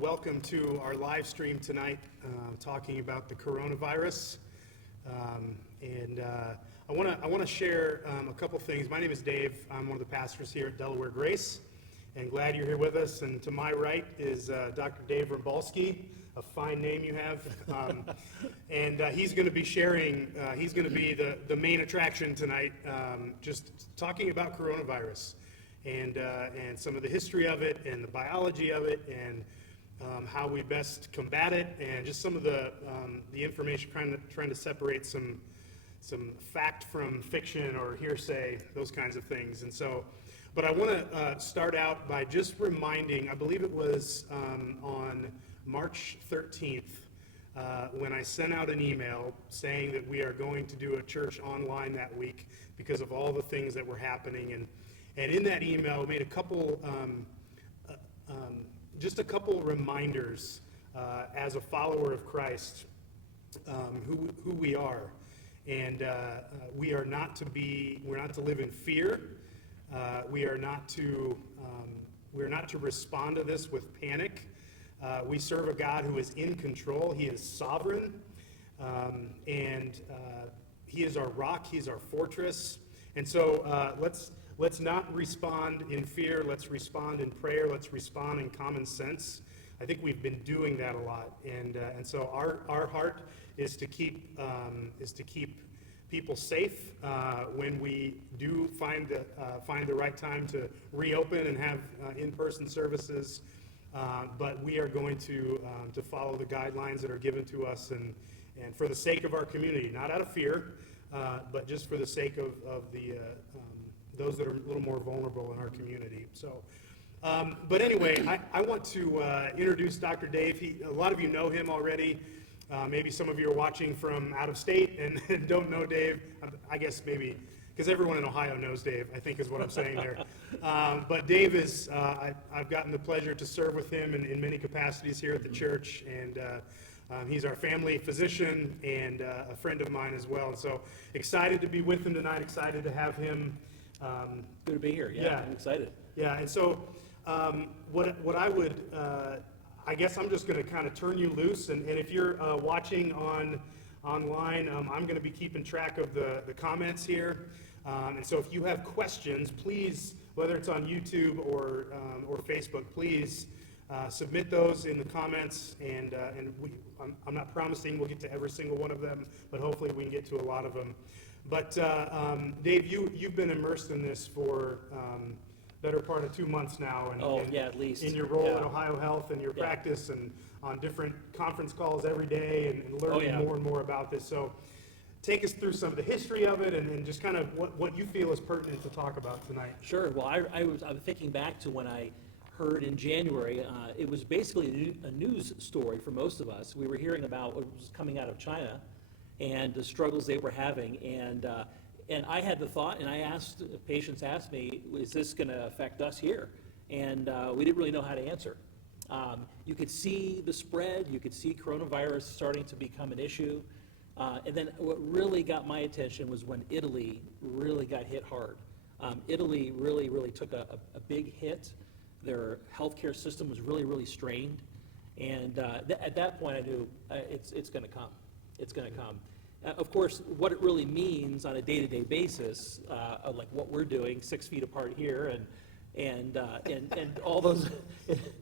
welcome to our live stream tonight, talking about the coronavirus. I want to share a couple things. My name is Dave. I'm one of the pastors here at Delaware Grace, and glad you're here with us. And to my right is Dr. Dave Rumbalski, a fine name you have. He's going to be sharing. He's going to be the main attraction tonight, just talking about coronavirus. And some of the history of it and the biology of it and how we best combat it, and just some of the information, trying to separate some fact from fiction or hearsay, those kinds of things. And so, but I want to start out by just reminding, I believe it was on March 13th, when I sent out an email saying that we are going to do a church online that week because of all the things that were happening. And in that email, I made a couple reminders as a follower of Christ, who we are, and we're not to live in fear. We're not to respond to this with panic. We serve a God who is in control. He is sovereign, and He is our rock. He's our fortress. And so let's not respond in fear. Let's respond in prayer. Let's respond in common sense. I think we've been doing that a lot, and so our heart is to keep people safe when we do find the right time to reopen and have in-person services. But we are going to follow the guidelines that are given to us, and for the sake of our community, not out of fear, but just for the sake of those that are a little more vulnerable in our community. So, but anyway, I want to introduce Dr. Dave. A lot of you know him already. Maybe some of you are watching from out of state and don't know Dave. I guess maybe because everyone in Ohio knows Dave, I think is what I'm saying there. But Dave is, I've gotten the pleasure to serve with him in many capacities here at the church, and he's our family physician and a friend of mine as well. And so excited to be with him tonight, excited to have him. Good to be here. Yeah, I'm excited. Yeah, and so what I would, I guess I'm just going to kind of turn you loose, and if you're watching online, I'm going to be keeping track of the comments here. And so if you have questions, please, whether it's on YouTube or Facebook, please submit those in the comments, and I'm not promising we'll get to every single one of them, but hopefully we can get to a lot of them. But Dave, you've been immersed in this for better part of 2 months now, and at least in your role at Ohio Health and your practice, and on different conference calls every day, and learning more and more about this. So take us through some of the history of it, and just kind of what you feel is pertinent to talk about tonight. Sure. Well, I was thinking back to when I heard in January. It was basically a news story for most of us. We were hearing about what was coming out of China and the struggles they were having, and I had the thought, and patients asked me, is this going to affect us here? And we didn't really know how to answer. You could see the spread, you could see coronavirus starting to become an issue, and then what really got my attention was when Italy really got hit hard. Italy really took a big hit. Their healthcare system was really strained, and at that point I knew it's going to come. It's going to come. Of course, what it really means on a day-to-day basis, like what we're doing, 6 feet apart here, and all those.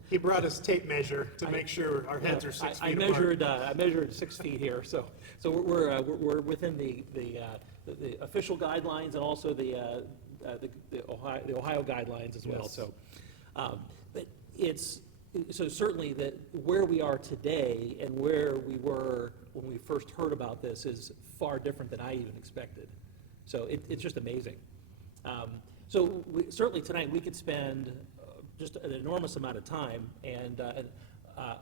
He brought his tape measure to make sure our heads are 6 feet apart. I measured 6 feet here, so we're within the official guidelines, and also the Ohio guidelines as well. Yes. So, but it's. So certainly that where we are today and where we were when we first heard about this is far different than I even expected. So it's just amazing. So certainly tonight we could spend just an enormous amount of time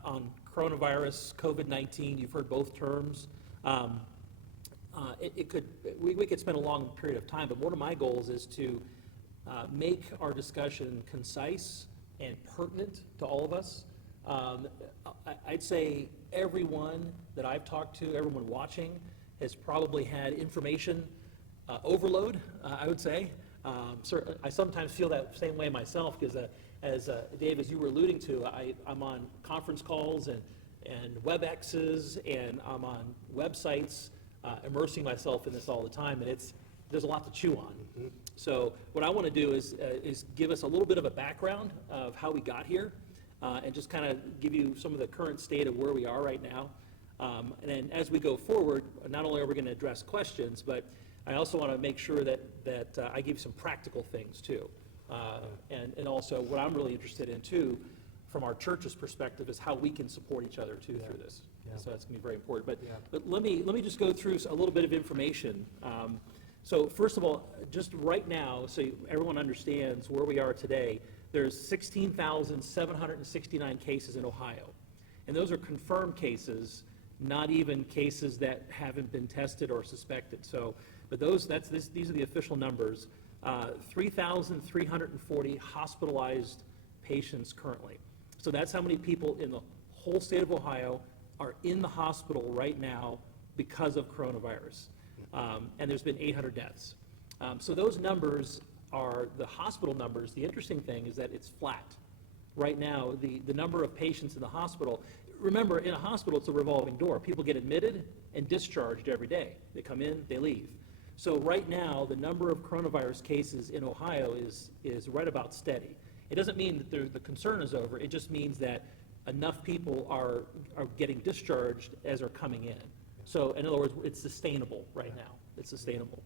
on coronavirus, COVID-19. You've heard both terms. We could spend a long period of time, but one of my goals is to make our discussion concise and pertinent to all of us. I'd say everyone that I've talked to, everyone watching, has probably had information overload, I would say. I sometimes feel that same way myself, because as Dave, as you were alluding to, I'm on conference calls and WebExes, and I'm on websites, immersing myself in this all the time, and there's a lot to chew on. So what I want to do is give us a little bit of a background of how we got here, and just kind of give you some of the current state of where we are right now. And then as we go forward, not only are we going to address questions, but I also want to make sure that I give you some practical things too. And also what I'm really interested in too, from our church's perspective, is how we can support each other too through this. So that's going to be very important. But let me just go through a little bit of information. So first of all, just right now, so everyone understands where we are today, there's 16,769 cases in Ohio. And those are confirmed cases, not even cases that haven't been tested or suspected. So, but these are the official numbers. 3,340 hospitalized patients currently. So that's how many people in the whole state of Ohio are in the hospital right now because of coronavirus. And there's been 800 deaths. So those numbers are the hospital numbers. The interesting thing is that it's flat. Right now, the number of patients in the hospital, remember, in a hospital, it's a revolving door. People get admitted and discharged every day. They come in, they leave. So right now, the number of coronavirus cases in Ohio is right about steady. It doesn't mean that the concern is over. It just means that enough people are getting discharged as are coming in. So in other words, it's sustainable right now. It's sustainable.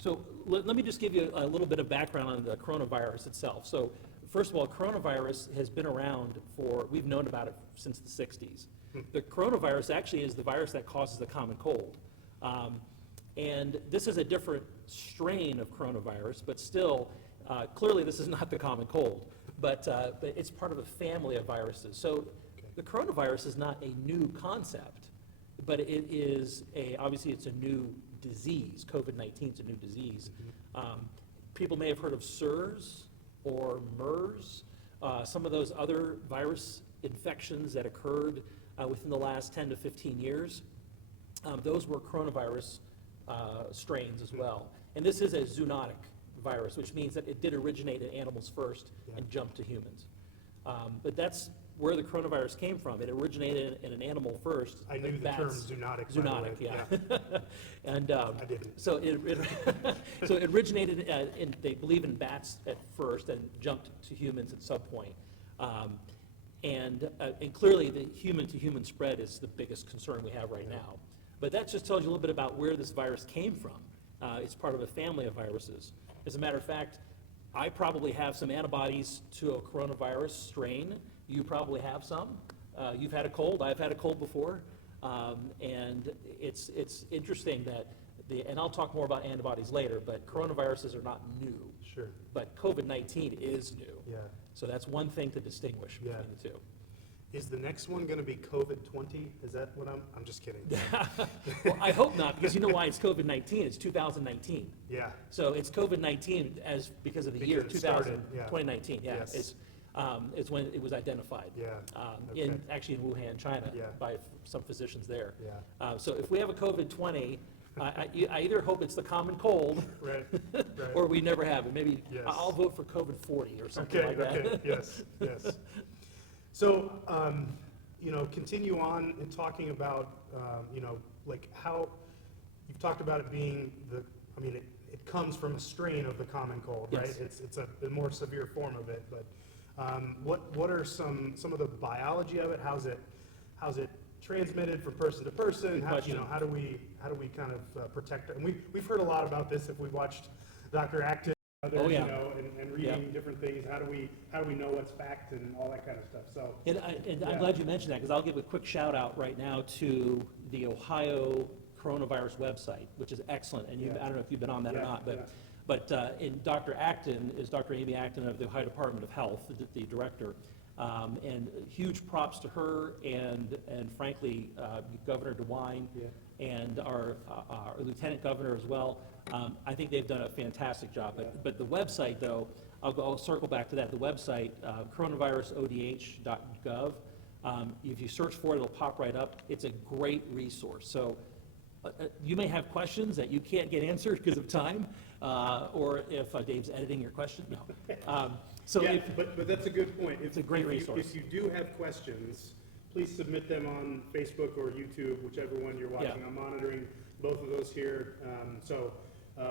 So let me just give you a little bit of background on the coronavirus itself. So first of all, coronavirus has been around we've known about it since the 60s. The coronavirus actually is the virus that causes the common cold. And this is a different strain of coronavirus, but still, clearly this is not the common cold, but it's part of a family of viruses. So the coronavirus is not a new concept, but it is obviously it's a new disease. COVID-19 is a new disease. People may have heard of SARS or MERS, some of those other virus infections that occurred within the last 10 to 15 years. Those were coronavirus strains as well. And this is a zoonotic virus, which means that it did originate in animals first and jumped to humans. But that's where the coronavirus came from. It originated in an animal first. I knew the term zoonotic. Zoonotic, yeah. And I didn't. so it originated they believe in bats at first and jumped to humans at some point. And clearly the human-to-human spread is the biggest concern we have right now. But that just tells you a little bit about where this virus came from. It's part of a family of viruses. As a matter of fact, I probably have some antibodies to a coronavirus strain. You probably have some. You've had a cold. I've had a cold before. And it's interesting that and I'll talk more about antibodies later, but coronaviruses are not new. Sure. But COVID-19 is new. Yeah. So that's one thing to distinguish between the two. Is the next one going to be COVID-20? Is that what I'm just kidding. Well, I hope not, because you know why it's COVID-19? It's 2019. Yeah. So it's COVID-19 because of the year Because it started, 2019. Yeah. Yes. It's when it was identified. Yeah. Actually in Wuhan, China, by some physicians there. Yeah. So if we have a COVID-20, I either hope it's the common cold, Right. or we never have it. Maybe Yes. I'll vote for COVID-40 or something like that. Okay, yes. So, continue on in talking about, like how, you've talked about it being it comes from a strain of the common cold, right? Yes. It's a more severe form of it, but what are some of the biology of it? How's it transmitted from person to person? How do we kind of protect it? And we've heard a lot about this if we watched Dr. Acton. Others, and reading different things. How do we know what's fact and all that kind of stuff? So, I'm glad you mentioned that, because I'll give a quick shout out right now to the Ohio coronavirus website, which is excellent. And I don't know if you've been on that or not, but in Dr. Acton is Dr. Amy Acton of the Ohio Department of Health, the director. And huge props to her and frankly, Governor DeWine and our Lieutenant Governor as well. I think they've done a fantastic job. But the website, though, I'll circle back to that. The website, coronavirusodh.gov, if you search for it, it'll pop right up. It's a great resource. So you may have questions that you can't get answered because of time, or if Dave's editing your question, no. So Yeah, if, but that's a good point. It's a great If resource. If you do have questions, please submit them on Facebook or YouTube, whichever one you're watching. Yeah. I'm monitoring both of those here.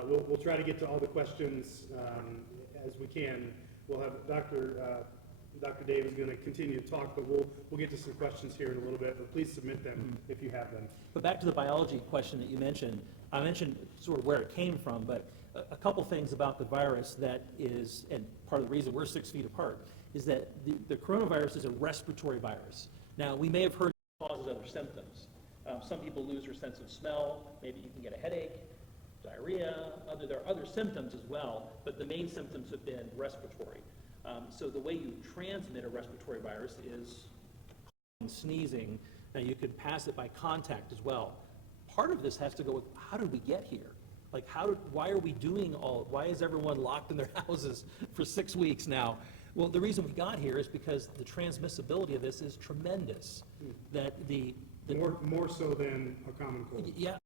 We'll try to get to all the questions as we can. We'll have Dr. Dave is going to continue to talk, but we'll get to some questions here in a little bit, but please submit them if you have them. But back to the biology question that you mentioned, I mentioned sort of where it came from, but a couple things about the virus that is, and part of the reason we're 6 feet apart, is that the coronavirus is a respiratory virus. Now, we may have heard it causes other symptoms. Some people lose their sense of smell, maybe you can get a headache, diarrhea, there are other symptoms as well, but the main symptoms have been respiratory. So the way you transmit a respiratory virus is sneezing. Now you could pass it by contact as well. Part of this has to go with how did we get here? Like why are we doing why is everyone locked in their houses for 6 weeks now? Well, the reason we got here is because the transmissibility of this is tremendous. That More so than a common cold. yeah,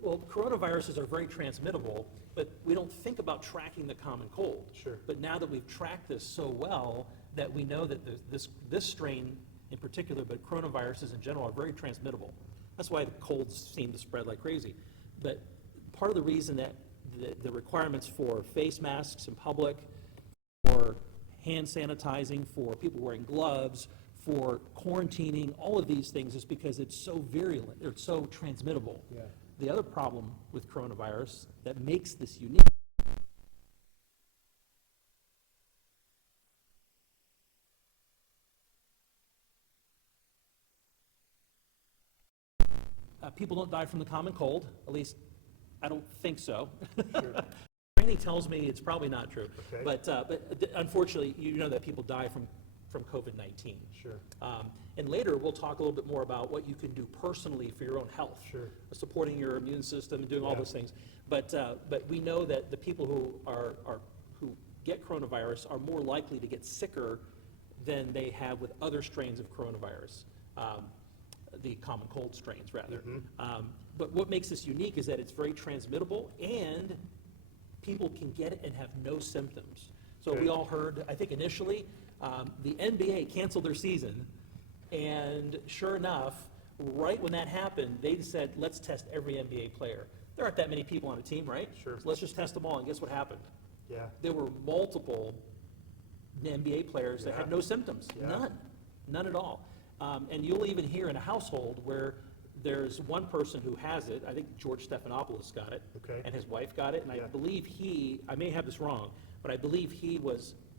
well, coronaviruses are very transmittable, but we don't think about tracking the common cold. Sure. But now that we've tracked this so well, that we know that this strain in particular, but coronaviruses in general are very transmittable. That's why the colds seem to spread like crazy. But part of the reason that the requirements for face masks in public, for hand sanitizing, for people wearing gloves, for quarantining, all of these things is because it's so virulent, or it's so transmittable. Yeah. The other problem with coronavirus that makes this unique people don't die from the common cold, at least I don't think so. Sure. Training tells me it's probably not true. Okay. But unfortunately, you know that people die from COVID-19. Sure. And later, we'll talk a little bit more about what you can do personally for your own health. Sure. Supporting your immune system and doing all Yeah. those things. But we know that the people who get coronavirus are more likely to get sicker than they have with other strains of coronavirus, the common cold strains, rather. But what makes this unique is that it's very transmittable and people can get it and have no symptoms. So we all heard, I think initially, the NBA canceled their season, and sure enough, right when that happened, they said, let's test every NBA player. There aren't that many people on a team, right? Sure. So let's just test them all, and guess what happened? Yeah. There were multiple NBA players that Yeah. had no symptoms, Yeah. none at all. And you'll even hear in a household where there's one person who has it, I think George Stephanopoulos got it, Okay. and his wife got it, and I Yeah. believe I may have this wrong, but I believe he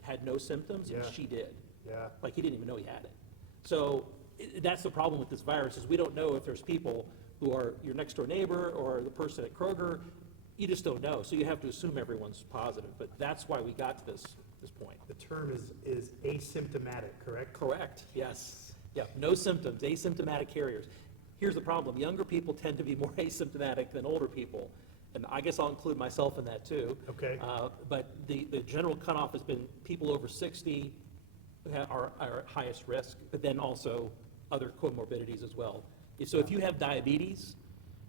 had no symptoms, and Yeah. she did. Yeah. Like, he didn't even know he had it. So that's the problem with this virus, is we don't know if there's people who are your next door neighbor or the person at Kroger. You just don't know, so you have to assume everyone's positive, but that's why we got to this point. The term is asymptomatic, correct? Correct, yes. Yeah, no symptoms, asymptomatic carriers. Here's the problem, younger people tend to be more asymptomatic than older people, and I guess I'll include myself in that too. Okay. But the general cutoff has been people over 60 are at highest risk, but then also other comorbidities as well. So if you have diabetes,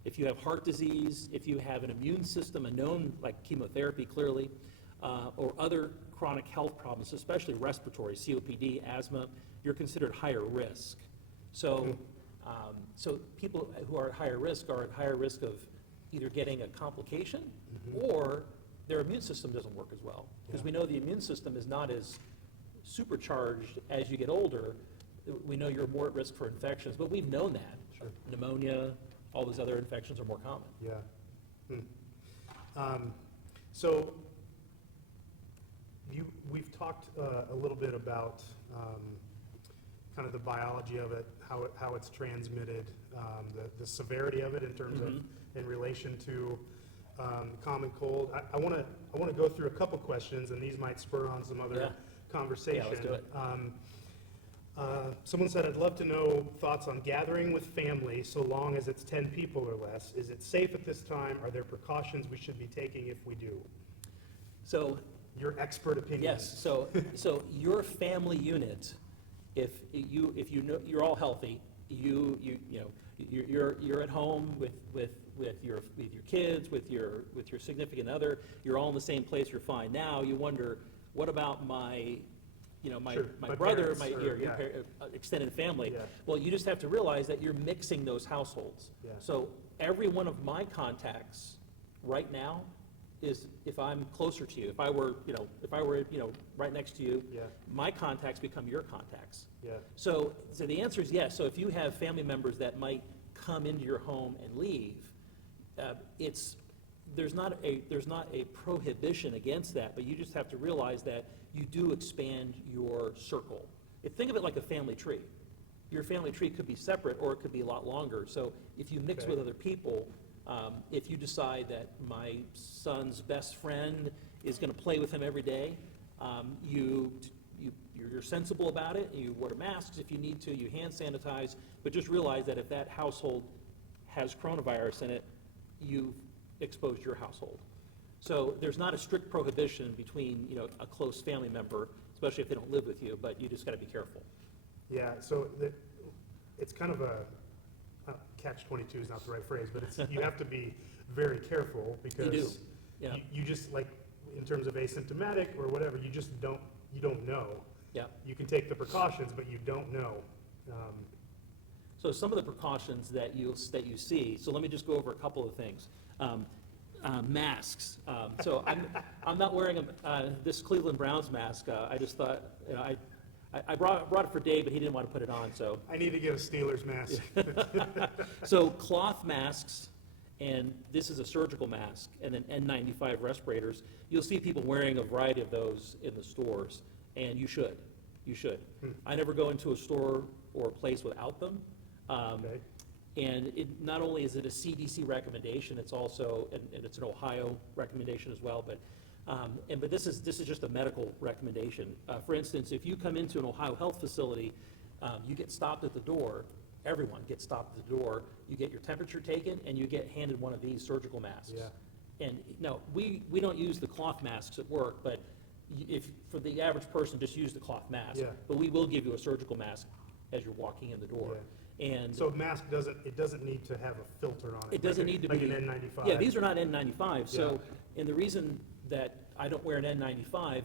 if you have heart disease, if you have an immune system, a known, like chemotherapy clearly, or other chronic health problems, especially respiratory, COPD, asthma, you're considered higher risk. So, so people who are at higher risk are at higher risk of either getting a complication or their immune system doesn't work as well. Because we know the immune system is not as supercharged as you get older. We know you're more at risk for infections, but we've known that. Sure. Pneumonia, all those other infections are more common. Yeah. So we've talked a little bit about kind of the biology of it, how it's transmitted, the severity of it in terms of in relation to common cold. I want to go through a couple questions, and these might spur on some other conversation. Yeah, let's do it. Someone said, I'd love to know thoughts on gathering with family so long as it's 10 people or less. Is it safe at this time? Are there precautions we should be taking if we do? So, Your expert opinion. yes, so your family unit, if you know you're all healthy, you're at home with with your kids, with your significant other. You're all in the same place. You're fine. Now you wonder, what about my Sure. my brother, parents my or- your yeah. extended family. Yeah. Well, you just have to realize that you're mixing those households. Yeah. So every one of my contacts right now is, if I'm closer to you, if I were right next to you, Yeah. my contacts become your contacts. Yeah. So the answer is yes. So if you have family members that might come into your home and leave, there's not a prohibition against that, but you just have to realize that you do expand your circle. Think of it like a family tree. Your family tree could be separate, or it could be a lot longer. So if you mix Okay. with other people, if you decide that my son's best friend is going to play with him every day, you're sensible about it. You wear masks if you need to. You hand sanitize, but just realize that if that household has coronavirus in it, you've exposed your household. So there's not a strict prohibition between a close family member, especially if they don't live with you. But you just got to be careful. Yeah, so it's kind of catch-22 is not the right phrase, but you have to be very careful because You do, yeah. you just, like, in terms of asymptomatic or whatever, you don't know. Yeah. You can take the precautions, but you don't know. So some of the precautions that you see. So let me just go over a couple of things. Masks. So I'm not wearing this Cleveland Browns mask. I just thought, I brought it for Dave, but he didn't want to put it on. So I need to get a Steelers mask. so cloth masks, and this is a surgical mask, and then N95 respirators. You'll see people wearing a variety of those in the stores, and you should. I never go into a store or a place without them. Okay. And not only is it a CDC recommendation, it's also, and it's an Ohio recommendation as well, but this is just a medical recommendation. For instance, if you come into an Ohio health facility, you get stopped at the door. Everyone gets stopped at the door. You get your temperature taken, and you get handed one of these surgical masks. Yeah. And no, we don't use the cloth masks at work, but if for the average person, just use the cloth mask. Yeah. But we will give you a surgical mask as you're walking in the door. And So mask doesn't need to have a filter on it. it doesn't need to like be. an N95. Yeah, these are not N95. So, and the reason that I don't wear an N95,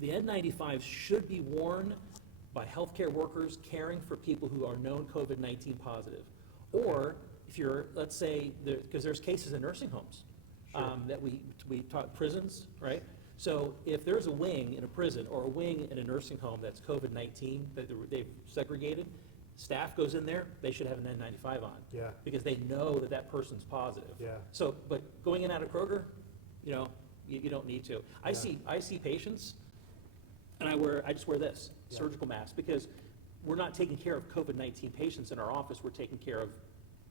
the N95 should be worn by healthcare workers caring for people who are known COVID-19 positive. Or if you're, let's say, because there's cases in nursing homes that we taught prisons, right? So if there's a wing in a prison or a wing in a nursing home that's COVID-19 that they've segregated, staff goes in there, they should have an N95 on. Yeah. Because they know that that person's positive. Yeah. So, but going in and out of Kroger, you don't need to. I see patients, and I just wear this surgical mask, because we're not taking care of COVID-19 patients in our office, we're taking care of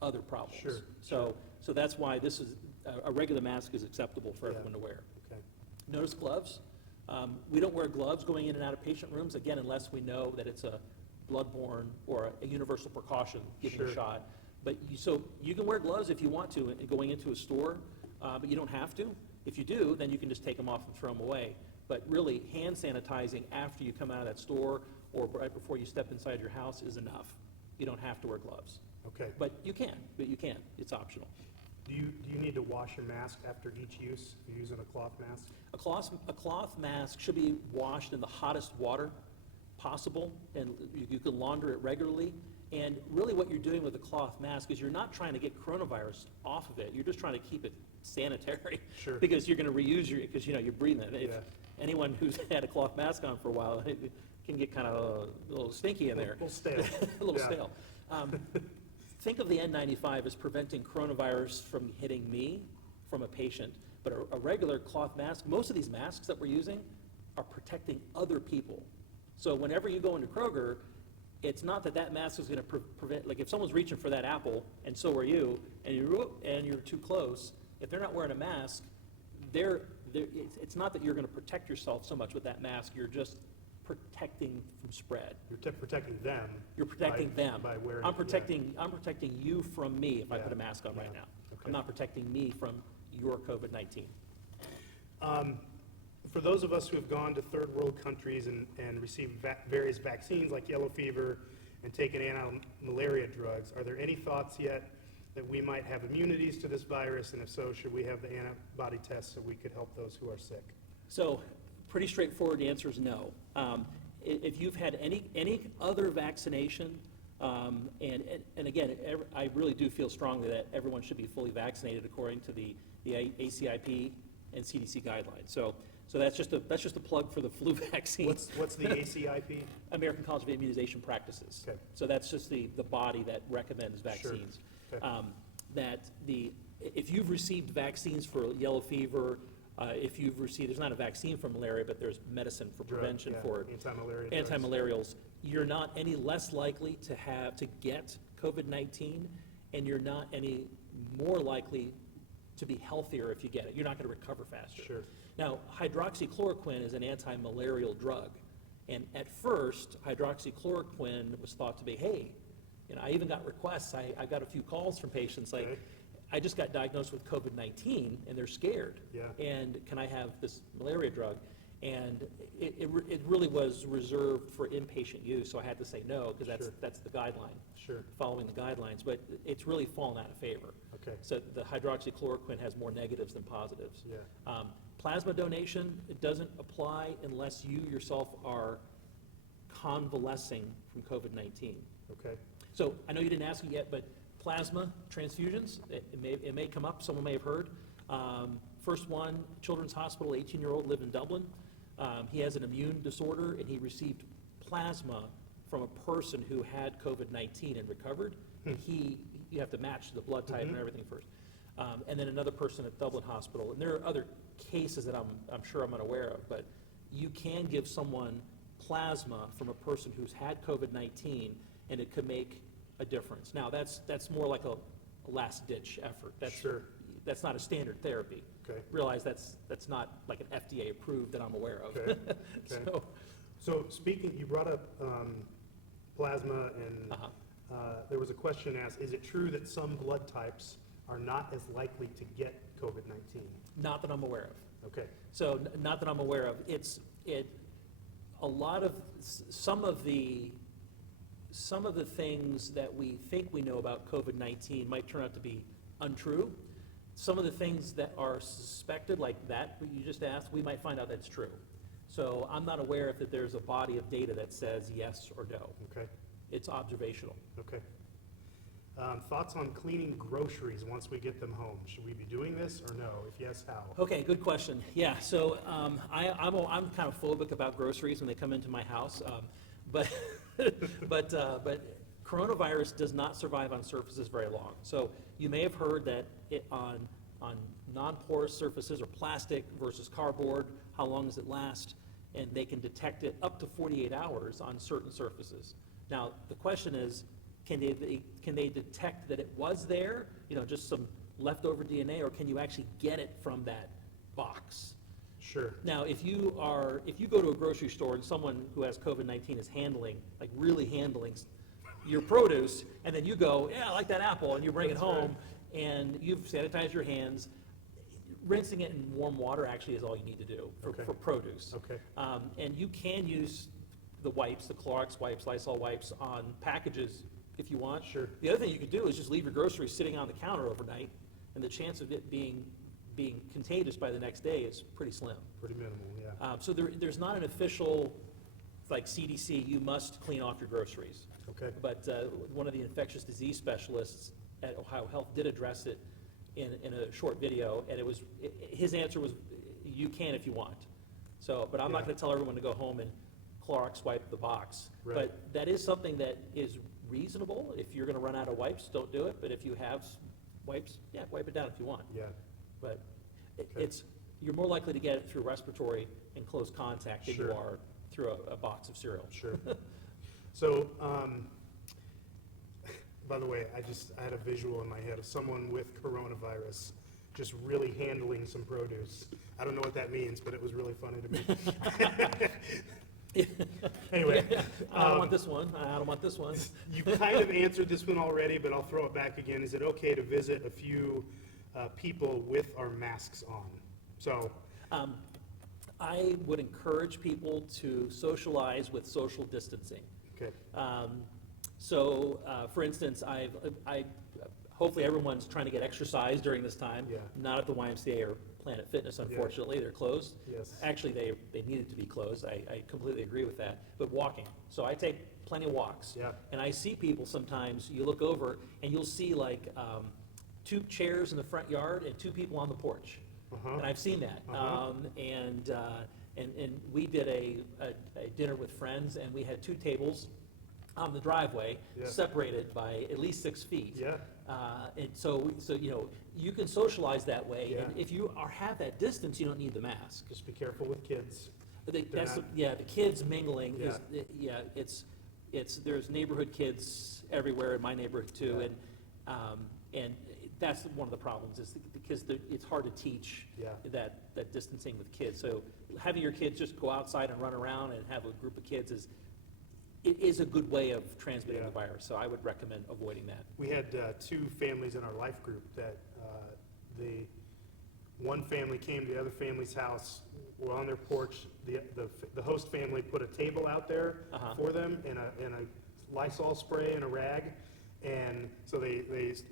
other problems. Sure, So that's why this is, a regular mask is acceptable for everyone to wear. Okay. Notice gloves. We don't wear gloves going in and out of patient rooms, again, unless we know that it's a bloodborne or a universal precaution, giving a Sure. shot. But so you can wear gloves if you want to going into a store, but you don't have to. If you do, then you can just take them off and throw them away. But really, hand sanitizing after you come out of that store or right before you step inside your house is enough. You don't have to wear gloves. Okay. But you can. It's optional. Do you need to wash your mask after each use if you're using a cloth mask? A cloth mask should be washed in the hottest water possible, and you can launder it regularly. And really what you're doing with a cloth mask is you're not trying to get coronavirus off of it. You're just trying to keep it sanitary. Sure. Because you're going to reuse because you're breathing it. If Yeah. anyone who's had a cloth mask on for a while, it can get kind of a little stinky in there. A little stale. A little Yeah. stale. Think of the N95 as preventing coronavirus from hitting me from a patient, but a regular cloth mask, most of these masks that we're using are protecting other people. So whenever you go into Kroger, it's not that mask is going to prevent, like if someone's reaching for that apple and so are you, and you're too close, if they're not wearing a mask, it's not that you're going to protect yourself so much with that mask, you're just protecting from spread. You're protecting them. You're protecting them. By wearing. I'm protecting you from me if I put a mask on right Yeah. now. Okay. I'm not protecting me from your COVID-19. For those of us who have gone to third world countries and received various vaccines like yellow fever and taken anti-malaria drugs, are there any thoughts yet that we might have immunities to this virus, and if so, should we have the antibody tests so we could help those who are sick? So, pretty straightforward, the answer is no. If you've had any other vaccination, and again, I really do feel strongly that everyone should be fully vaccinated according to the ACIP and CDC guidelines. So that's just a plug for the flu vaccine. What's the ACIP? American College of Immunization Practices. Okay. So that's just the body that recommends vaccines. Okay. If you've received vaccines for yellow fever, if you've received, there's not a vaccine for malaria, but there's medicine for prevention for it. Antimalarials. You're not any less likely to get COVID-19, and you're not any more likely to be healthier if you get it. You're not going to recover faster. Sure. Now, hydroxychloroquine is an anti-malarial drug, and at first, hydroxychloroquine was thought to be, hey, I even got requests. I got a few calls from patients like, Okay. I just got diagnosed with COVID-19, and they're scared. Yeah. And can I have this malaria drug? And it really was reserved for inpatient use, so I had to say no, because Sure. that's the guideline. Sure. Following the guidelines, but it's really fallen out of favor. Okay. So the hydroxychloroquine has more negatives than positives. Yeah. Plasma donation, it doesn't apply unless you yourself are convalescing from COVID-19. Okay. So I know you didn't ask it yet, but plasma transfusions, it may come up, someone may have heard. First one, Children's Hospital, 18-year-old, lived in Dublin. He has an immune disorder, and he received plasma from a person who had COVID-19 and recovered. And you have to match the blood type and everything first. And then another person at Dublin Hospital. And there are other cases that I'm sure I'm unaware of, but you can give someone plasma from a person who's had COVID-19, and it could make a difference. Now, that's more like a last-ditch effort. Sure. That's not a standard therapy. Okay. Realize that's not like an FDA approved that I'm aware of. Okay. Okay. So speaking, you brought up plasma, and there was a question asked, is it true that some blood types are not as likely to get COVID-19? Not that I'm aware of. Okay. So not that I'm aware of. A lot of, some of the things that we think we know about COVID-19 might turn out to be untrue. Some of the things that are suspected, like that you just asked, we might find out that's true. So I'm not aware if that there's a body of data that says yes or no. Okay. It's observational. Okay. Thoughts on cleaning groceries once we get them home? Should we be doing this or no? If yes, how? Okay, good question. Yeah, so I'm kind of phobic about groceries when they come into my house, but coronavirus does not survive on surfaces very long. So you may have heard that on non-porous surfaces or plastic versus cardboard, how long does it last? And they can detect it up to 48 hours on certain surfaces. Now, the question is, can they detect that it was there, just some leftover DNA, or can you actually get it from that box? Sure. Now, if you go to a grocery store and someone who has COVID-19 is really handling your produce, and then you go, yeah, I like that apple, and you bring it home, and you've sanitized your hands, rinsing it in warm water actually is all you need to do for produce. Okay. And you can use the wipes, the Clorox wipes, Lysol wipes on packages if you want. Sure. The other thing you could do is just leave your groceries sitting on the counter overnight, and the chance of it being contagious by the next day is pretty slim. Pretty minimal, yeah. So there's not an official, like CDC, you must clean off your groceries. Okay. But one of the infectious disease specialists at Ohio Health did address it in a short video, and his answer was, you can if you want. So, but I'm not Yeah. going to tell everyone to go home and Clorox wipe the box. Right. But that is something that is reasonable. If you're going to run out of wipes, don't do it. But if you have wipes, yeah, wipe it down if you want. Yeah. But Okay. you're more likely to get it through respiratory and close contact than you Sure. are through a box of cereal. Sure. So, by the way, I had a visual in my head of someone with coronavirus just really handling some produce. I don't know what that means, but it was really funny to me. Anyway. I don't want this one. I don't want this one. You kind of answered this one already, but I'll throw it back again. Is it okay to visit a few people with our masks on? So, I would encourage people to socialize with social distancing. okay. So, for instance, I hopefully everyone's trying to get exercise during this time. Yeah. Not at the YMCA or Planet Fitness, unfortunately, they're closed. Yes. Actually, they needed to be closed, I completely agree with that, but walking. So I take plenty of walks. Yeah. And I see people sometimes, you look over and you'll see like, 2 chairs in the front yard and 2 people on the porch. Uh-huh. And I've seen that. Uh-huh. And we did a dinner with friends, and we had 2 tables on the driveway, Yeah. separated by at least 6 feet. Yeah. And so, you can socialize that way, and Yeah. if you have that distance, you don't need the mask. Just be careful with kids. That's, not- the kids mingling is, Yeah. there's neighborhood kids everywhere in my neighborhood too, Yeah. and that's one of the problems, is because it's hard to teach Yeah. that distancing with kids. So having your kids just go outside and run around and have a group of kids is a good way of transmitting Yeah. the virus, so I would recommend avoiding that. We had 2 families in our life group that the one family came to the other family's house, were on their porch. The host family put a table out there Uh-huh. for them and a Lysol spray and a rag. And so they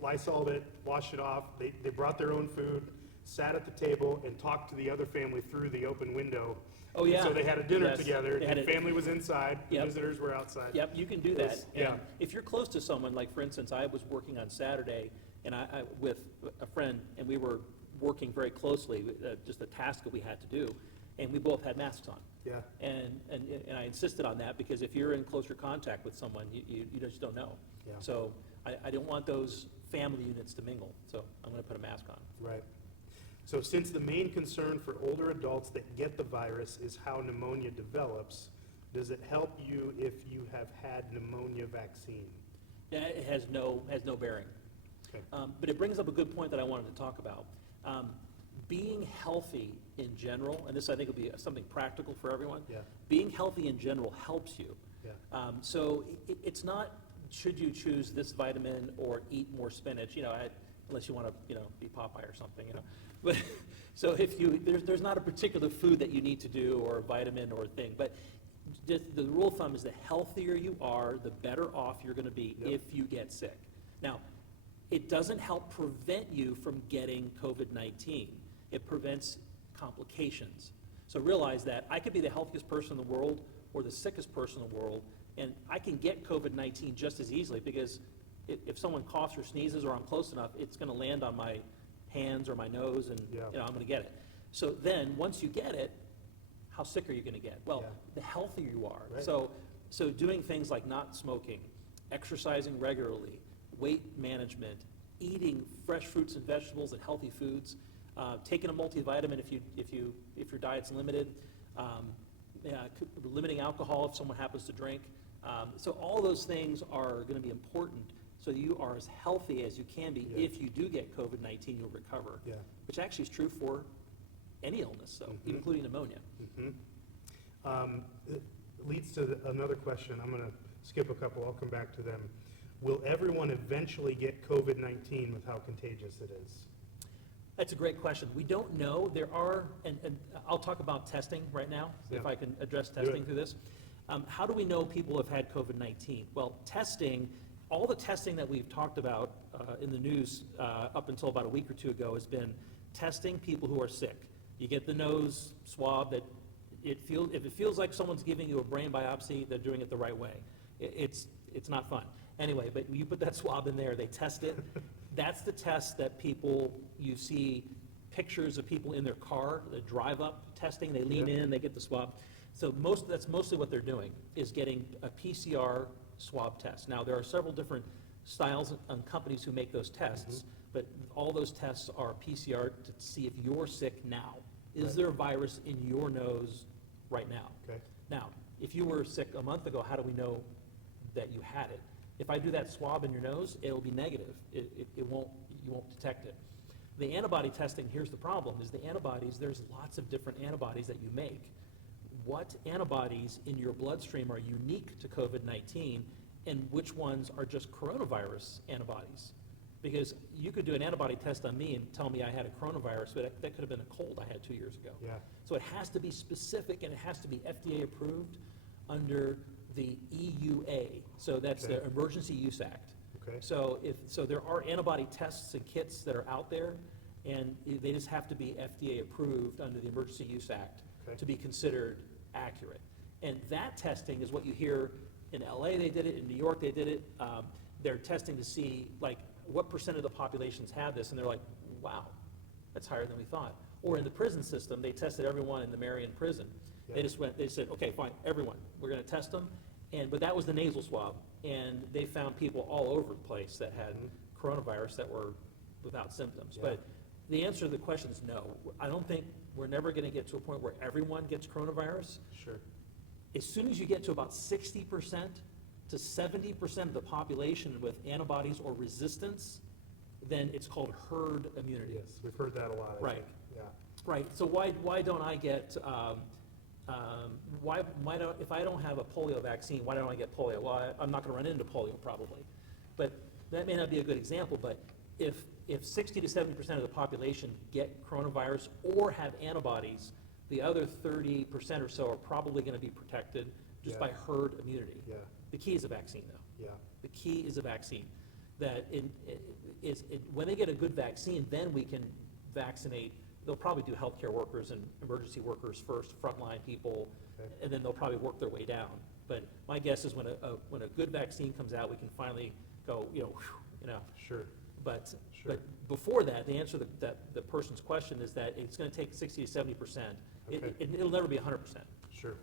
Lysoled it, washed it off. They brought their own food, sat at the table, and talked to the other family through the open window. Oh, yeah. And so they had a dinner Yes. together. They had The it- family was inside, the Yep. visitors were outside. Yep, you can do that. Yes, yeah. And if you're close to someone, like for instance, I was working on Saturday and I with a friend, and we were working very closely, just a task that we had to do, and we both had masks on. Yeah. And I insisted on that because if you're in closer contact with someone, you just don't know. Yeah. So I don't want those family units to mingle, so I'm gonna put a mask on. Right. So since the main concern for older adults that get the virus is how pneumonia develops, does it help you if you have had pneumonia vaccine? Yeah, it has no bearing. Okay. But it brings up a good point that I wanted to talk about. Being healthy in general, and this I think will be something practical for everyone. Yeah. Being healthy in general helps you. Yeah. So it's not, should you choose this vitamin or eat more spinach, unless you want to, be Popeye or something, But, so if there's not a particular food that you need to do or a vitamin or a thing, but just the rule of thumb is the healthier you are, the better off you're going to be Yep. if you get sick. Now, it doesn't help prevent you from getting COVID-19. It prevents complications. So realize that I could be the healthiest person in the world or the sickest person in the world, and I can get COVID-19 just as easily because if someone coughs or sneezes or I'm close enough, it's going to land on my hands or my nose and Yeah. I'm going to get it. So then, once you get it, how sick are you going to get? Well, Yeah. the healthier you are. Right. So doing things like not smoking, exercising regularly, weight management, eating fresh fruits and vegetables and healthy foods, taking a multivitamin if your diet's limited, limiting alcohol if someone happens to drink. So all those things are going to be important. So you are as healthy as you can be. Yeah. If you do get COVID-19, you'll recover. Yeah. Which actually is true for any illness, so Mhm. including pneumonia. It leads to another question. I'm going to skip a couple. I'll come back to them. Will everyone eventually get COVID-19 with how contagious it is? That's a great question. We don't know. There are, and I'll talk about testing right now, if Yeah. I can address Do testing it. through this. How do we know people have had COVID-19? Well, testing, all the testing that we've talked about in the news up until about a week or two ago has been testing people who are sick. You get the nose swab that if it feels like someone's giving you a brain biopsy, they're doing it the right way. It's not fun. Anyway, but you put that swab in there, they test it. That's the test that you see pictures of people in their car, the drive-up testing, they lean Yeah. in, they get the swab. So that's mostly what they're doing, is getting a PCR swab test. Now, there are several different styles and companies who make those tests, but all those tests are PCR to see if you're sick now. Is Right. there a virus in your nose right now? Okay. Now, if you were sick a month ago, how do we know that you had it? If I do that swab in your nose, it'll be negative. You won't detect it. The antibody testing, here's the problem, is the antibodies, there's lots of different antibodies that you make. What antibodies in your bloodstream are unique to COVID-19 and which ones are just coronavirus antibodies? Because you could do an antibody test on me and tell me I had a coronavirus, but that could have been a cold I had 2 years ago. Yeah. So it has to be specific and it has to be FDA approved under the EUA. So that's the Okay. Emergency Use Act. Okay. So there are antibody tests and kits that are out there, and they just have to be FDA approved under the Emergency Use Act Okay. to be considered accurate. And that testing is what you hear in LA, they did it, in New York, they did it. They're testing to see, like, what percent of the populations have this, and they're like, wow, that's higher than we thought. Or in the prison system, they tested everyone in the Marion prison. Yeah. They said, okay, fine, everyone, we're gonna test them, but that was the nasal swab, and they found people all over the place that had coronavirus that were without symptoms. Yeah. But the answer to the question is no. I don't think, we're never gonna get to a point where everyone gets coronavirus. Sure. As soon as you get to about 60% to 70% of the population with antibodies or resistance, then it's called herd immunity. Yes, we've heard that a lot, I Right. think. Yeah. Right, so why don't I get, why don't, if I don't have a polio vaccine, why don't I get polio? Well, I'm not gonna run into polio probably. But that may not be a good example, but if 60 to 70% of the population get coronavirus or have antibodies, the other 30% or so are probably gonna be protected just Yeah. by herd immunity. Yeah. The key is a vaccine though. Yeah. The key is a vaccine. When they get a good vaccine, then we can vaccinate. They'll probably do healthcare workers and emergency workers first, frontline people, Okay. and then they'll probably work their way down. But my guess is when a good vaccine comes out, we can finally go, Sure. But, Sure. but before that, the answer to the person's question is that it's gonna take 60 to 70%. Okay. It'll never be 100%. Sure.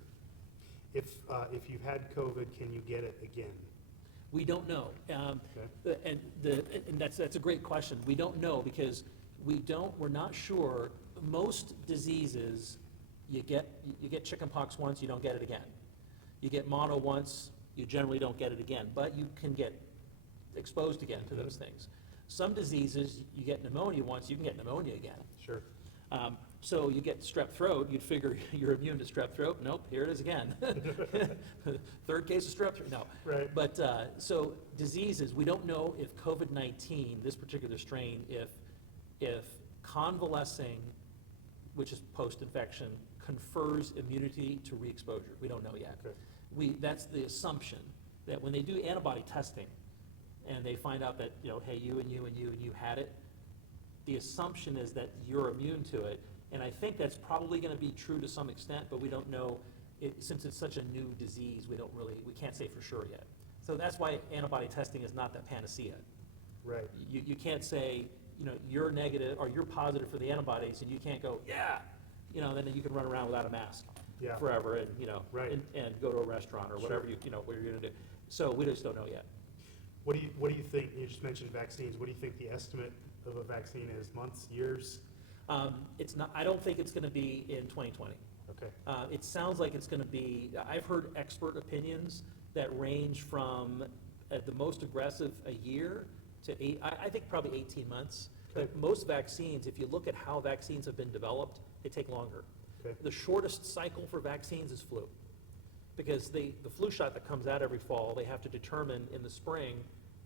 If you've had COVID, can you get it again? We don't know. And that's a great question. We don't know because we're not sure. Most diseases, you get chickenpox once, you don't get it again. You get mono once, you generally don't get it again, but you can get exposed again to those things. Some diseases, you get pneumonia once, you can get pneumonia again. Sure. So you get strep throat, you'd figure you're immune to strep throat. Nope, here it is again. Third case of strep throat, no. Right. But, so diseases, we don't know if COVID-19, this particular strain, if convalescing, which is post-infection, confers immunity to re-exposure. We don't know yet. Okay. That's the assumption, that when they do antibody testing, and they find out that, hey, you and you and you and you had it, the assumption is that you're immune to it. And I think that's probably gonna be true to some extent, but we don't know, since it's such a new disease, we can't say for sure yet. So that's why antibody testing is not the panacea. Right. You can't say, you're negative, or you're positive for the antibodies, and you can't go, yeah, then you can run around without a mask Yeah. forever, and, Right. and go to a restaurant, or whatever Sure. what you're gonna do. So we just don't know yet. What do you think, you just mentioned vaccines, what do you think the estimate of a vaccine is? Months, years? I don't think it's gonna be in 2020. Okay. It sounds like it's gonna be, I've heard expert opinions that range from, at the most aggressive, a year to I think probably 18 months. Okay. But most vaccines, if you look at how vaccines have been developed, they take longer. Okay. The shortest cycle for vaccines is flu. Because the flu shot that comes out every fall, they have to determine in the spring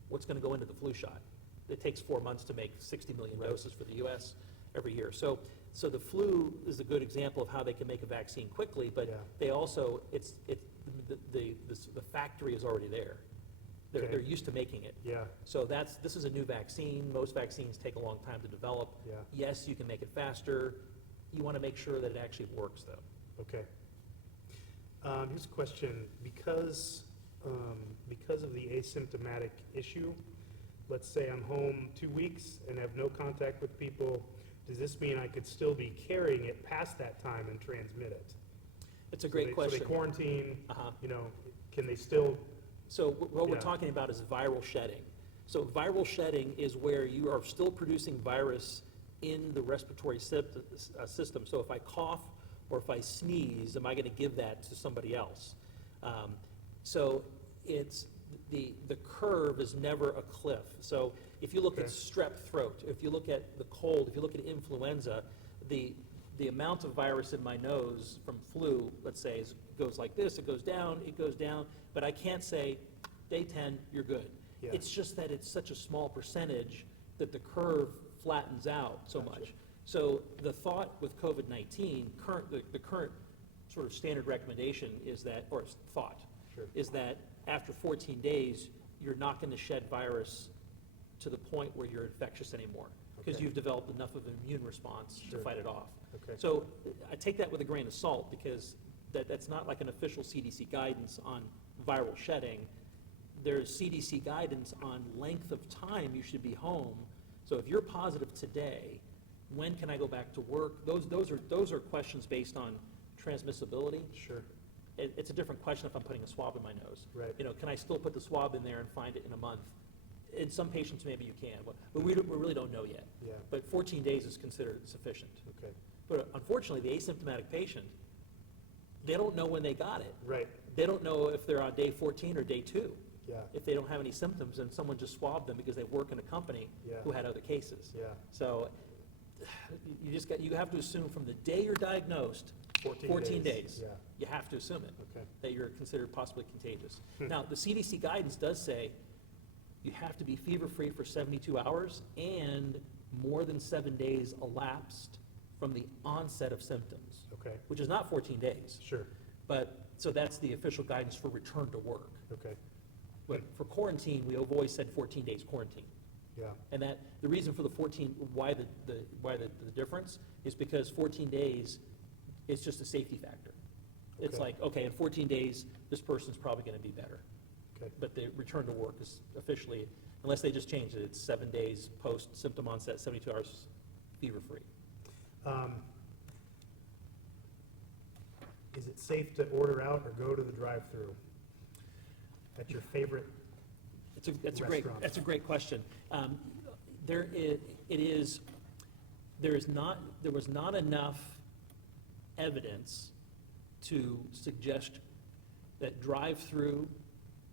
what's gonna go into the flu shot. It takes 4 months to make 60 million doses for the US every year. So the flu is a good example of how they can make a vaccine quickly, but Yeah. they also, the factory is already there. Okay. They're used to making it. Yeah. So this is a new vaccine. Most vaccines take a long time to develop. Yeah. Yes, you can make it faster. You wanna make sure that it actually works though. Okay. Here's a question. Because of the asymptomatic issue, let's say I'm home 2 weeks and have no contact with people, does this mean I could still be carrying it past that time and transmit it? It's a great question. So they quarantine, Uh-huh. Can they still? So what we're Yeah. talking about is viral shedding. So viral shedding is where you are still producing virus in the respiratory system. So if I cough or if I sneeze, am I gonna give that to somebody else? So it's, the curve is never a cliff. So if you look at Okay. strep throat, if you look at the cold, if you look at influenza, the amount of virus in my nose from flu, let's say, goes like this, it goes down, but I can't say, day 10, you're good. Yeah. It's just that it's such a small percentage that the curve flattens out so Gotcha. much. So the thought with COVID-19, the current sort of standard recommendation is that, or thought, Sure. is that after 14 days, you're not going to shed virus to the point where you're infectious anymore, because Okay. you've developed enough of an immune response to Sure. fight it off. Okay. So I take that with a grain of salt, because that's not like an official CDC guidance on viral shedding. There's CDC guidance on length of time you should be home. So if you're positive today, when can I go back to work? Those are questions based on transmissibility. Sure. It's a different question if I'm putting a swab in my nose. Right. You know, can I still put the swab in there and find it in a month? In some patients, maybe you can, but we really don't know yet. Yeah. But 14 days is considered sufficient. Okay. But unfortunately, the asymptomatic patient, they don't know when they got it. Right. They don't know if they're on day 14 or day 2. Yeah. If they don't have any symptoms and someone just swabbed them because they work in a company Yeah. who had other cases. Yeah. So you have to assume from the day you're diagnosed, 14 days. Yeah. You have to assume it, Okay. that you're considered possibly contagious. Now, the CDC guidance does say you have to be fever-free for 72 hours and more than 7 days elapsed from the onset of symptoms, Okay. which is not 14 days. Sure. But, so that's the official guidance for return to work. Okay. But for quarantine, we have always said 14 days quarantine. Yeah. And that, the reason for the 14, why the difference is because 14 days is just a safety factor. It's Okay. like, okay, in 14 days, this person's probably gonna be better. Okay. But the return to work is officially, unless they just change it, it's 7 days post-symptom onset, 72 hours fever-free. Is it safe to order out or go to the drive-through at your favorite? That's a Restaurant. great question. There was not enough evidence to suggest that drive-through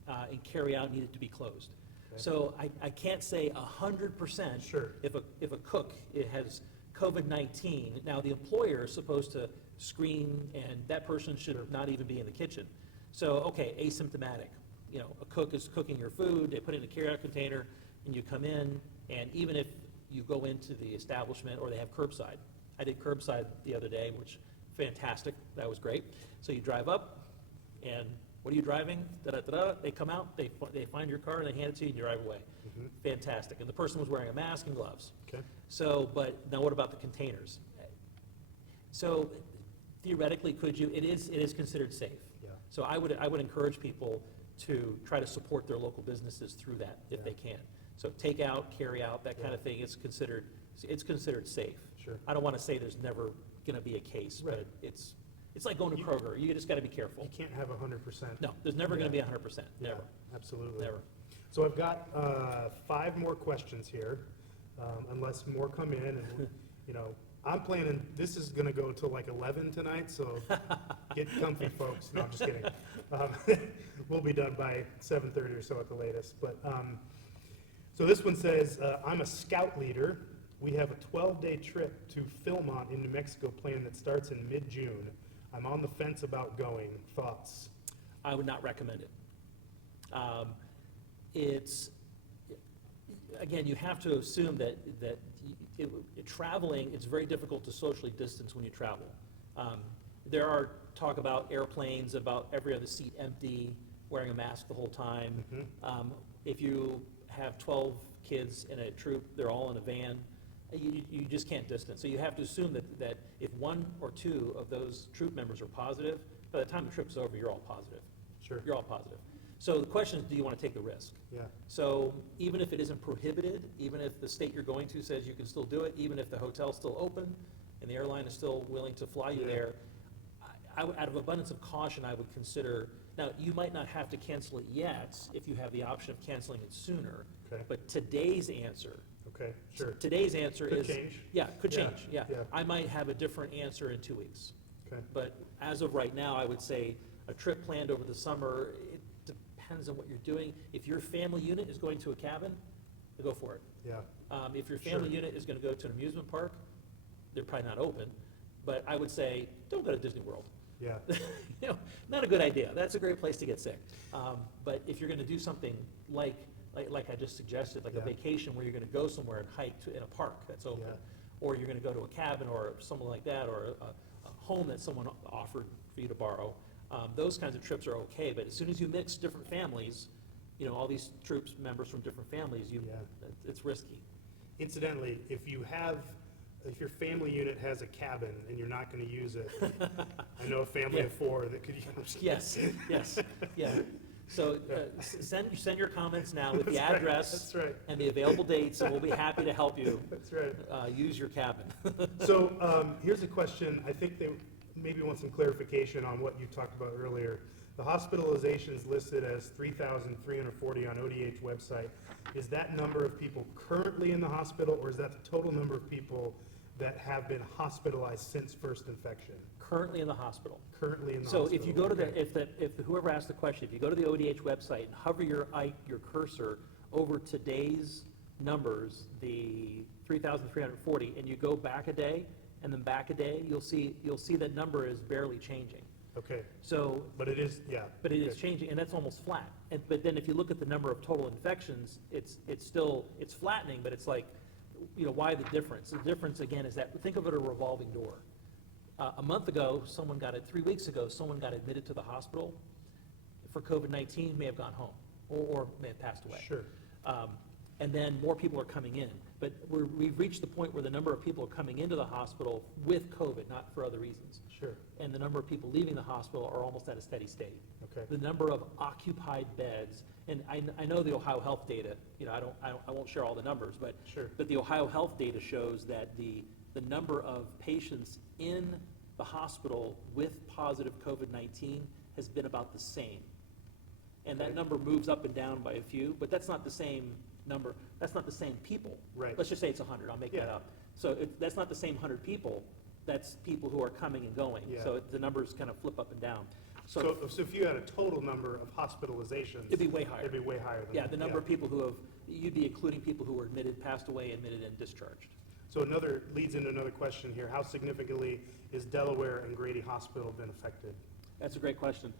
and carry-out needed to be closed. Okay. So I can't say 100%. Sure. If a cook has COVID-19, now the employer is supposed to screen, and that person should Sure. not even be in the kitchen. So, okay, asymptomatic. You know, a cook is cooking your food, they put it in a carryout container, and you come in, and even if you go into the establishment or they have curbside. I did curbside the other day, which, fantastic, that was great. So you drive up, and what are you driving? Da-da-da-da, they come out, they find your car, and they hand it to you, and you drive away. Mhm. Fantastic. And the person was wearing a mask and gloves. Okay. So, but now what about the containers? So theoretically, could you, it is considered safe. Yeah. So I would encourage people to try to support their local businesses through that if Yeah. they can. So take out, carry out, that kind of Yeah. thing, it's considered safe. Sure. I don't want to say there's never gonna be a case, but Right. it's like going to You- Kroger, you just gotta be careful. You can't have 100%. No, there's never gonna Yeah. be 100%, Yeah, never, absolutely. never. So I've got 5 more questions here, unless more come in, and, you know, I'm planning, this is gonna go till like 11 tonight, so get comfy, folks. No, I'm just kidding. Um, We'll be done by 7:30 or so at the latest, but, so this one says, I'm a scout leader. We have a 12-day trip to Philmont in New Mexico planned that starts in mid-June. I'm on the fence about going. Thoughts? I would not recommend it. It's, again, you have to assume that traveling, it's very difficult to socially distance when you travel. There are talk about airplanes, about every other seat empty, wearing a mask the whole time. Mhm. If you have 12 kids in a troop, they're all in a van, you just can't distance. So you have to assume that if 1 or 2 of those troop members are positive, by the time the trip's over, you're all positive. Sure. You're all positive. So the question is, do you want to take the risk? Yeah. So even if it isn't prohibited, even if the state you're going to says you can still do it, even if the hotel's still open and the airline is still willing to fly you Yeah. there, out of abundance of caution, I would consider, now, you might not have to cancel it yet if you have the option of canceling it sooner. Okay. But today's answer Okay, sure. Today's answer Could is. change. Yeah, could Yeah, change, yeah. yeah. I might have a different answer in 2 weeks. Okay. But as of right now, I would say a trip planned over the summer, it depends on what you're doing. If your family unit is going to a cabin, go for it. Yeah. If your family Sure. unit is gonna go to an amusement park, they're probably not open, but I would say, don't go to Disney World. Yeah. You know, not a good idea. That's a great place to get sick. But if you're gonna do something like I just suggested, like a Yeah. vacation where you're gonna go somewhere and hike in a park that's open, Yeah. or you're gonna go to a cabin or something like that, or a home that someone offered for you to borrow, those kinds of trips are okay. But as soon as you mix different families, all these troops members from different families, it's risky. Incidentally, if your family unit has a cabin and you're not going to use it, I know a family of 4 that could use it. Yes, yeah. So send your comments now with the That's right, address that's right. and the available dates, and we'll be happy to help you That's right. use your cabin. So here's a question. I think they maybe want some clarification on what you talked about earlier. The hospitalizations listed as 3,340 on ODH website. Is that number of people currently in the hospital, or is that the total number of people that have been hospitalized since first infection? Currently in the hospital. Currently in the So hospital. if you go to okay. if whoever asked the question, if you go to the ODH website and hover your cursor over today's numbers, the 3,340, and you go back a day and then back a day, you'll see that number is barely changing. Okay, So, but it is, yeah. but it is okay. changing, and that's almost flat. But then if you look at the number of total infections, it's flattening, but it's like, why the difference? The difference, again, is that, think of it a revolving door. A month ago, 3 weeks ago, someone got admitted to the hospital for COVID-19, may have gone home, or may have passed away. Sure. And then more people are coming in. But we've reached the point where the number of people coming into the hospital with COVID, not for other reasons, Sure. and the number of people leaving the hospital are almost at a steady state. Okay. The number of occupied beds, and I know the Ohio Health data, I won't share all the numbers, but Sure. but the Ohio Health data shows that the number of patients in the hospital with positive COVID-19 has been about the same. And that Okay. number moves up and down by a few, but that's not the same number, that's not the same people. Right. Let's just say it's 100, I'll make that Yeah. up. So that's not the same 100 people, that's people who are coming and going. Yeah. So the numbers kind of flip up and down. So if you had a total number of hospitalizations. It'd be way higher. It'd be way higher than Yeah, that. the number of people who you'd be including people who were admitted, passed away, admitted, and discharged. So leads into another question here. How significantly is Delaware and Grady Hospital been affected? That's a great question.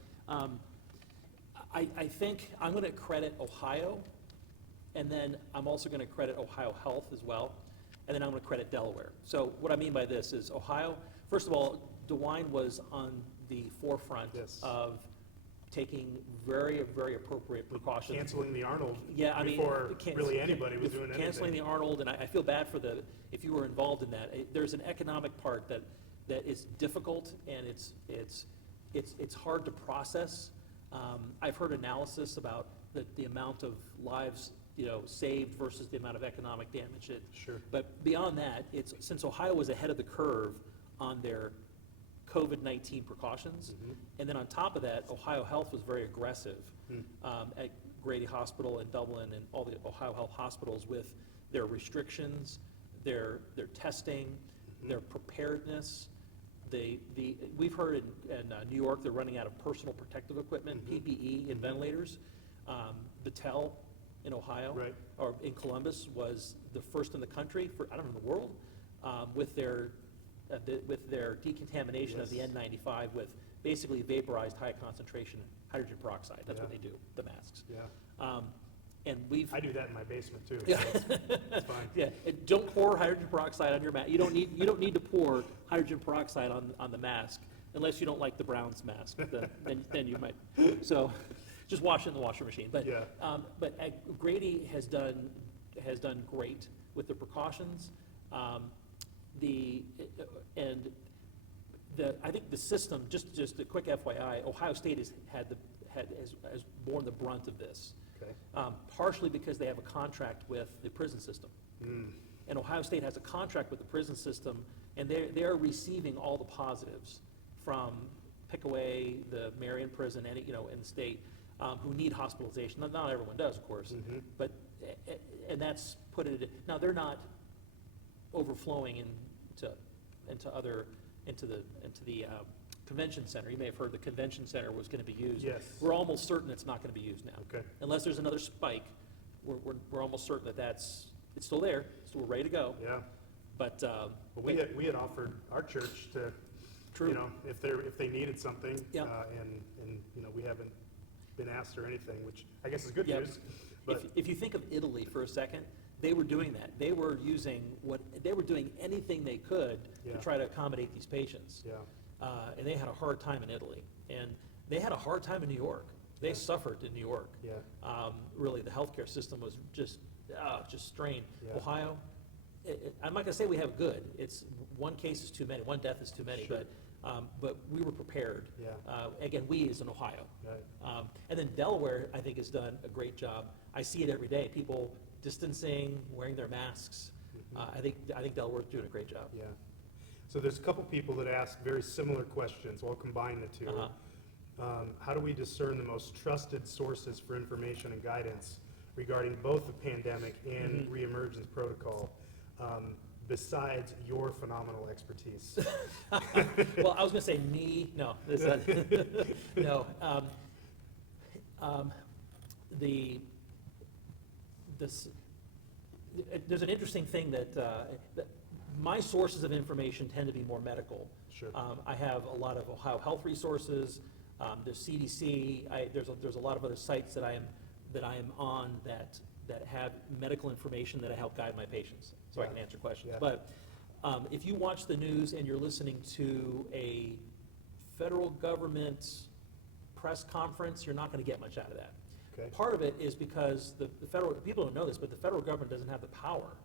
I think I'm going to credit Ohio, and then I'm also going to credit Ohio Health as well, and then I'm going to credit Delaware. So what I mean by this is Ohio, first of all, DeWine was on the forefront Yes. of taking very, very appropriate precautions. Canceling the Arnold Yeah, I mean, before really anybody was doing anything. Canceling the Arnold, and I feel bad for if you were involved in that. There's an economic part that is difficult, and it's hard to process. I've heard analysis about the amount of lives, saved versus the amount of economic damage. Sure. But beyond that, since Ohio was ahead of the curve on their COVID-19 precautions, and then on top of that, Ohio Health was very aggressive at Grady Hospital in Dublin and all the Ohio Health hospitals with their restrictions, their testing, their preparedness. We've heard in New York they're running out of personal protective equipment, PPE, and ventilators. Battelle in Ohio, Right. or in Columbus, was the first in the country, I don't know, in the world, with their decontamination of the Yes. N95 with basically vaporized high concentration hydrogen peroxide. That's what Yeah. they do, the masks. Yeah. And we've I do that in my basement too. Yeah. So it's fine. yeah, and don't pour hydrogen peroxide on your mask. You don't need to pour hydrogen peroxide on the mask unless you don't like the Browns mask. Then you might. So just wash it in the washer machine. But Yeah. Grady has done great with the precautions. I think the system, just a quick FYI, Ohio State has borne the brunt of this. Okay. Partially because they have a contract with the prison system. And Ohio State has a contract with the prison system, and they're receiving all the positives from Pickaway, the Marion prison, and in the state, who need hospitalization. Not everyone does, of course, but and that's put it. Now they're not overflowing into the convention center. You may have heard the convention center was going to be used. Yes. We're almost certain it's not going to be used now. Okay. Unless there's another spike, we're almost certain it's still there, so we're ready to go. Yeah. But Well, we had offered our church to, True. if they needed something. Yeah. And we haven't been asked or anything, which I guess is good Yep. news. But if you think of Italy for a second, they were doing that. They were doing anything they could Yeah. to try to accommodate these patients. yeah. And they had a hard time in Italy, and they had a hard time in New York. They Yeah. suffered in New York. Yeah. Really, the healthcare system was just strained. Yeah. Ohio, I'm not gonna say we have good. It's one case is too many, one death is too many, Sure. but we were prepared. Yeah. Again, we as in Ohio. Right. And then Delaware, I think, has done a great job. I see it every day. People distancing, wearing their masks. I think Delaware's doing a great job. Yeah. So there's a couple people that ask very similar questions. We'll combine the two. How do we discern the most trusted sources for information and guidance regarding both the pandemic and reemergence protocol, besides your phenomenal expertise? Well, I was gonna say me, no. No. There's an interesting thing that my sources of information tend to be more medical. Sure. I have a lot of Ohio Health resources, there's CDC, there's a lot of other sites that I am on that have medical information that I help guide my patients, so I Yeah. can answer questions. Yeah. But if you watch the news and you're listening to a federal government press conference, you're not gonna get much out of that. Okay. Part of it is because the federal, people don't know this, but the federal government doesn't have the power.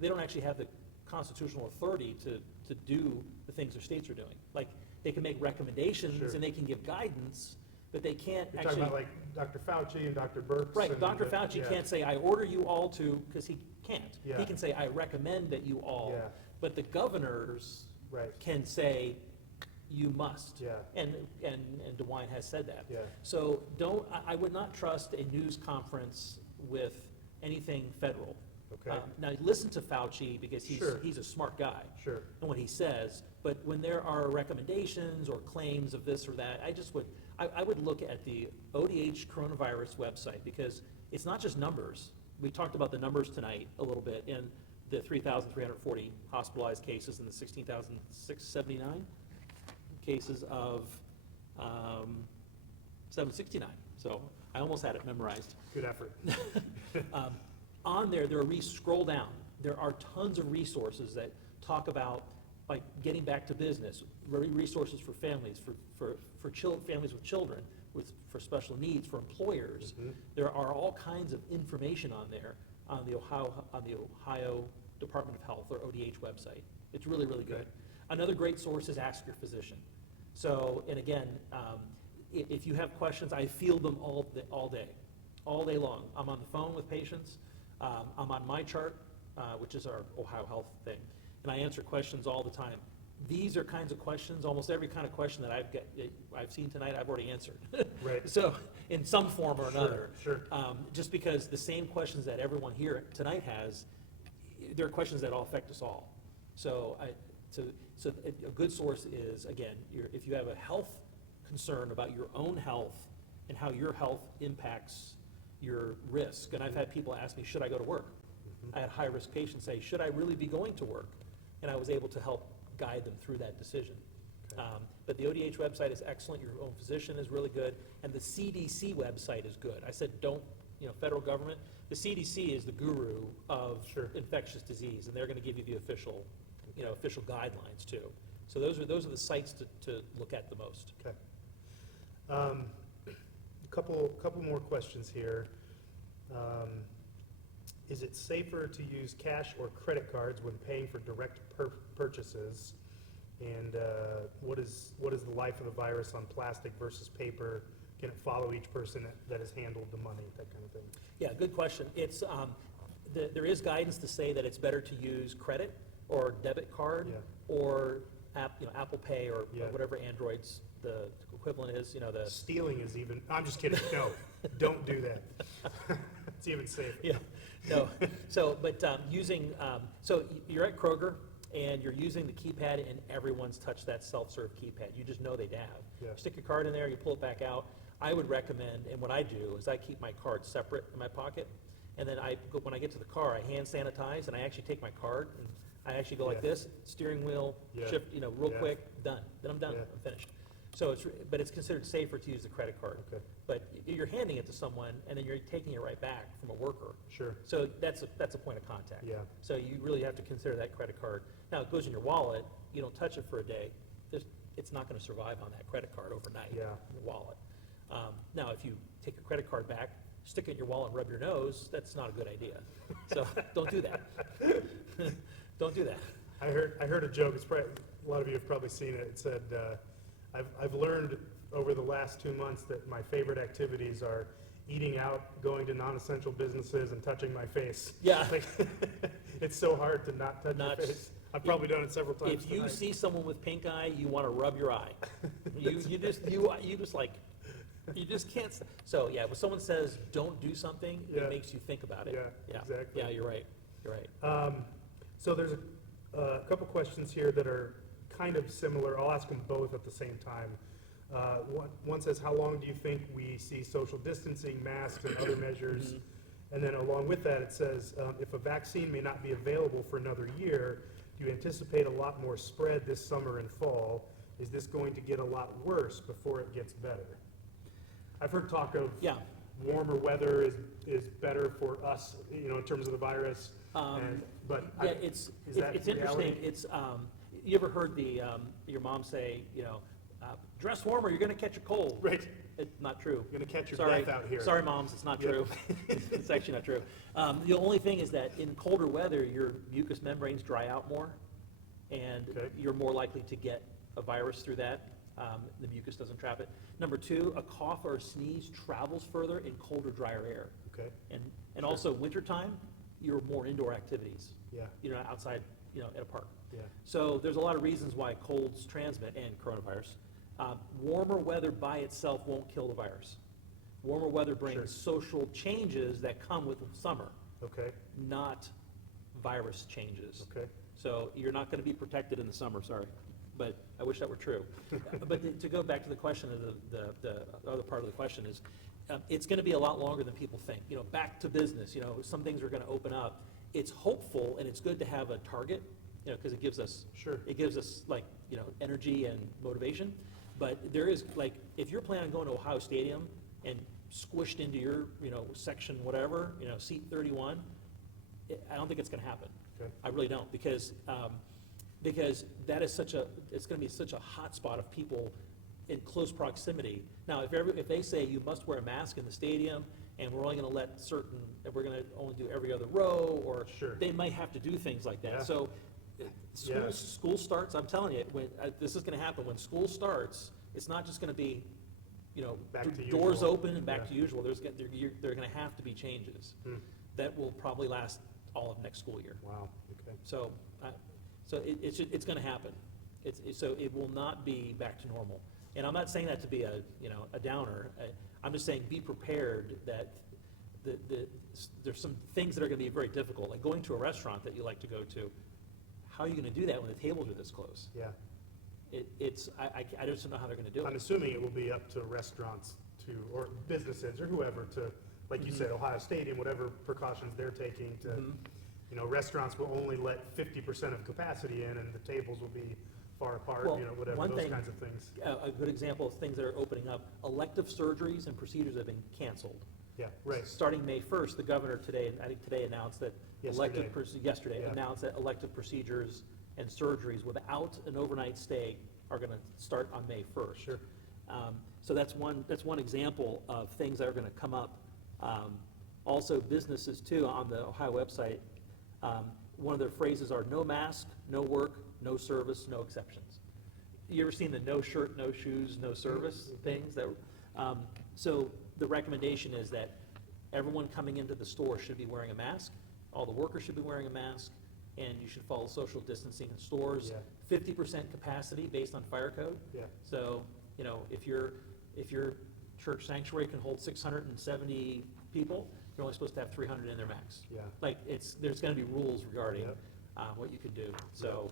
They don't actually have the constitutional authority to do the things their states are doing. Like, they can make recommendations Sure. and they can give guidance, but they can't You're actually. talking about like Dr. Fauci and Dr. Birx? Right, and Dr. the- Fauci yeah. can't say, I order you all to, because he can't. Yeah. He can say, I recommend that you all. Yeah. But the governors Right. can say, you must. Yeah. And DeWine has said that. Yeah. So I would not trust a news conference with anything federal. Okay. Now, listen to Fauci, because Sure. he's a smart guy. Sure. And what he says, but when there are recommendations or claims of this or that, I would look at the ODH coronavirus website, because it's not just numbers. We talked about the numbers tonight a little bit, in the 3,340 hospitalized cases and the 16,679 cases of 769. So I almost had it memorized. Good effort. On there, scroll down, there are tons of resources that talk about, like, getting back to business, resources for families, for families with children, for special needs, for employers. There are all kinds of information on there on the Ohio Department of Health, or ODH website. It's really, really good. Another great source is Ask Your Physician. So, and again, if you have questions, I field them all day long. I'm on the phone with patients. I'm on my chart, which is our Ohio Health thing, and I answer questions all the time. These are kinds of questions, almost every kind of question that I've seen tonight, I've already answered. Right. So, in some form or another. Sure. Just because the same questions that everyone here tonight has, they're questions that all affect us all. So a good source is, again, if you have a health concern about your own health and how your health impacts your risk. And I've had people ask me, should I go to work? I had high-risk patients say, should I really be going to work? And I was able to help guide them through that decision. Okay. But the ODH website is excellent, your own physician is really good, and the CDC website is good. I said, federal government, the CDC is the guru of Sure. infectious disease, and they're gonna give you the official guidelines too. So those are the sites to look at the most. Okay. Couple more questions here. Is it safer to use cash or credit cards when paying for direct purchases? And what is the life of the virus on plastic versus paper? Can it follow each person that has handled the money, that kind of thing? Yeah, good question. It's, there is guidance to say that it's better to use credit or debit card, Yeah. or Apple Pay, or Yeah. whatever Android's the equivalent is, the. Stealing is even, I'm just kidding, no, don't do that. It's even safer. Yeah, no, so, but so you're at Kroger, and you're using the keypad, and everyone's touched that self-serve keypad. You just know they have. Yeah. Stick your card in there, you pull it back out. I would recommend, and what I do is I keep my card separate in my pocket, and then when I get to the car, I hand sanitize, and I actually take my card, and I actually go like Yeah. this, steering wheel, Yeah. shift, real Yeah. quick, done. Then I'm done, Yeah. I'm finished. So but it's considered safer to use the credit card. Okay. But you're handing it to someone, and then you're taking it right back from a worker. Sure. So that's a point of contact. Yeah. So you really have to consider that credit card. Now, it goes in your wallet, you don't touch it for a day, it's not gonna survive on that credit card overnight. Yeah. In your wallet. Now, if you take your credit card back, stick it in your wallet and rub your nose, that's not a good idea. So don't do that. Don't do that. I heard a joke, it's probably, a lot of you have probably seen it. It said, I've learned over the last 2 months that my favorite activities are eating out, going to non-essential businesses, and touching my face. Yeah. Like, it's so hard to not touch your face. I've probably done it several times If you tonight. see someone with pink eye, you want to rub your eye. You just can't. So yeah, when someone says don't do something, Yeah. it makes you think about it. Yeah, exactly. Yeah, you're right. You're right. So there's a couple questions here that are kind of similar. I'll ask them both at the same time. One says, how long do you think we see social distancing, masks, and other measures? And then along with that, it says, if a vaccine may not be available for another year, do you anticipate a lot more spread this summer and fall? Is this going to get a lot worse before it gets better? I've heard talk of Yeah. warmer weather is better for us, in terms of the virus. But Yeah, is it's that interesting. reality? It's you ever heard your mom say, dress warmer, you're going to catch a cold. Right. It's not true. You're gonna catch your Sorry. death out here. Sorry, moms, it's not Yeah. true. It's actually not true. The only thing is that in colder weather, your mucous membranes dry out more, and Okay. you're more likely to get a virus through that. The mucus doesn't trap it. Number two, a cough or a sneeze travels further in colder, drier air. Okay, And also wintertime, you're more indoor activities. yeah, You're not outside, in a park. yeah, So there's a lot of reasons why colds transmit and coronavirus. Warmer weather by itself won't kill the virus. Warmer weather brings Sure. social changes that come with summer, okay, not virus changes. okay, So you're not going to be protected in the summer, sorry. But I wish that were true. But to go back to the question of the other part of the question is, it's going to be a lot longer than people think. Back to business, some things are going to open up. It's hopeful and it's good to have a target, because it gives us sure, energy and motivation. But there is, if you're planning on going to Ohio Stadium and squished into your, section whatever, seat 31, I don't think it's going to happen. okay, I really don't, because that is it's going to be such a hot spot of people in close proximity. Now, if they say you must wear a mask in the stadium, and we're only going to we're going to only do every other row, or Sure. they might have to do things like that. Yeah. So, Yeah. school starts. I'm telling you, this is going to happen when school starts. It's not just going to be, Back to doors usual. open and back Yeah. to usual. There are going to have to be changes Hmm. that will probably last all of next school year. Wow, okay, So, it's going to happen. So it will not be back to normal. And I'm not saying that to be a downer. I'm just saying be prepared that there's some things that are going to be very difficult, like going to a restaurant that you like to go to. How are you going to do that when the tables are this close? yeah. I just don't know how they're going to do I'm it. assuming it will be up to restaurants or businesses or whoever to, like you said, Ohio Stadium, whatever precautions they're taking to, Mhm. Restaurants will only let 50% of capacity in and the tables will be far apart, Well, whatever, one those thing- kinds of things. A good example of things that are opening up, elective surgeries and procedures have been canceled. Yeah, right, Starting May 1st, the governor I think today announced that yesterday Yeah. announced that elective procedures and surgeries without an overnight stay are going to start on May 1st. sure, So that's one example of things that are going to come up. Also, businesses too, on the Ohio website, one of their phrases are no mask, no work, no service, no exceptions. You ever seen the no shirt, no shoes, no service things? So the recommendation is that everyone coming into the store should be wearing a mask, all the workers should be wearing a mask, and you should follow social distancing in stores. Yeah. 50% capacity based on fire code. yeah, So, if your church sanctuary can hold 670 people, you're only supposed to have 300 in their max. yeah. There's gonna be rules regarding Yep. what you can do, so.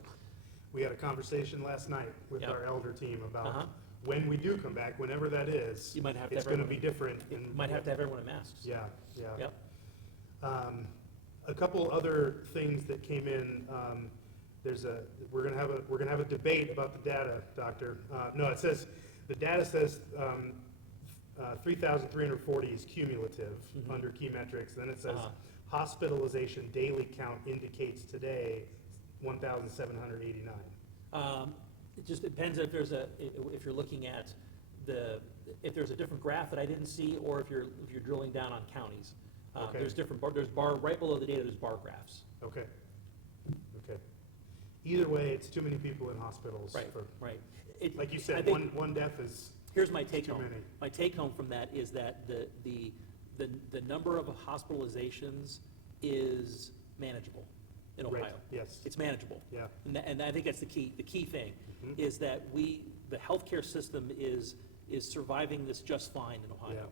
We had a conversation last night with Yep. our elder team Uh-huh. about when we do come back, whenever that is, You might have to it's have gonna everyone- be different. You and- might have to have everyone in masks. Yeah, yeah. Yep. A couple other things that came in, we're gonna have a debate about the data, Doctor. No, it says, the data says 3,340 is cumulative Mhm. under key metrics. Then it says Uh-huh. hospitalization daily count indicates today 1,789. It just depends if you're looking at if there's a different graph that I didn't see, or if you're drilling down on counties. Okay. There's right below the data, there's bar graphs. Okay. Okay. Either way, it's too many people in hospitals. Right, for- right. Like you I said, think- one death is Here's my take too home. many. My take home from that is that the number of hospitalizations is manageable in Right, Ohio. yes. It's manageable. Yeah. And I think that's the key thing, Mhm. is that the healthcare system is surviving this just fine in Ohio. Yeah.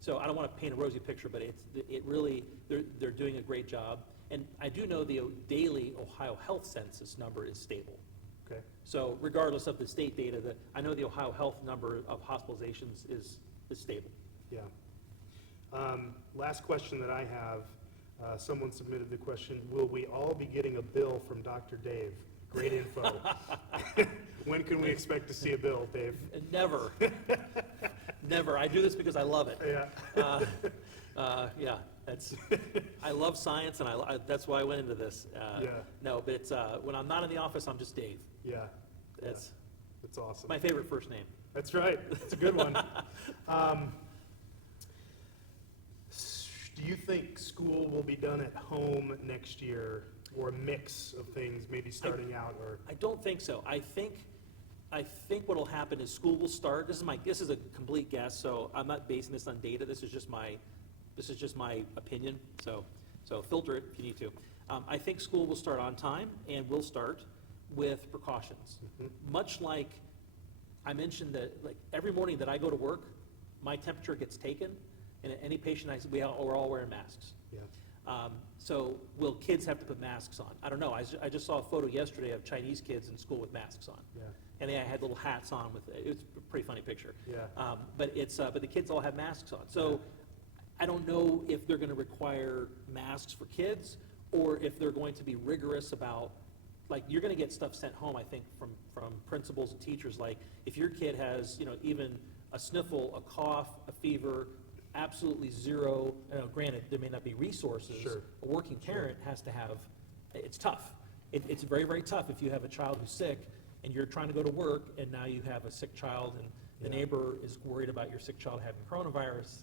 So I don't want to paint a rosy picture, but it really, they're doing a great job. And I do know the daily Ohio Health Census number is stable. Okay. So regardless of the state data, I know the Ohio Health number of hospitalizations is stable. Yeah. Last question that I have, someone submitted the question, will we all be getting a bill from Dr. Dave? Great info. When can we expect to see a bill, Dave? Never, never. I do this because I love it. Yeah. Yeah, I love science, and that's why I went into this. Yeah. No, but it's, when I'm not in the office, I'm just Dave. Yeah. That's That's awesome. my favorite first name. That's right. It's a good one. Do you think school will be done at home next year, or a mix of things, maybe starting out, or? I don't think so. I think what'll happen is school will start, this is a complete guess, so I'm not basing this on data, this is just my opinion, so filter it if you need to. I think school will start on time, and will start with precautions. Mhm. Much like I mentioned that, like, every morning that I go to work, my temperature gets taken, and any patient we're all wearing masks. Yeah. So will kids have to put masks on? I don't know. I just saw a photo yesterday of Chinese kids in school with masks on. Yeah. And they had little hats on it was a pretty funny picture. Yeah. But the kids all have masks on. So I don't know if they're gonna require masks for kids, or if they're going to be rigorous about, like, you're gonna get stuff sent home, I think, from principals and teachers, like, if your kid has, even a sniffle, a cough, a fever, absolutely zero, granted, there may not be resources. Sure. A working parent has to have, it's tough. It's very, very tough if you have a child who's sick, and you're trying to go to work, and now you have a sick child, and the Yeah. neighbor is worried about your sick child having coronavirus.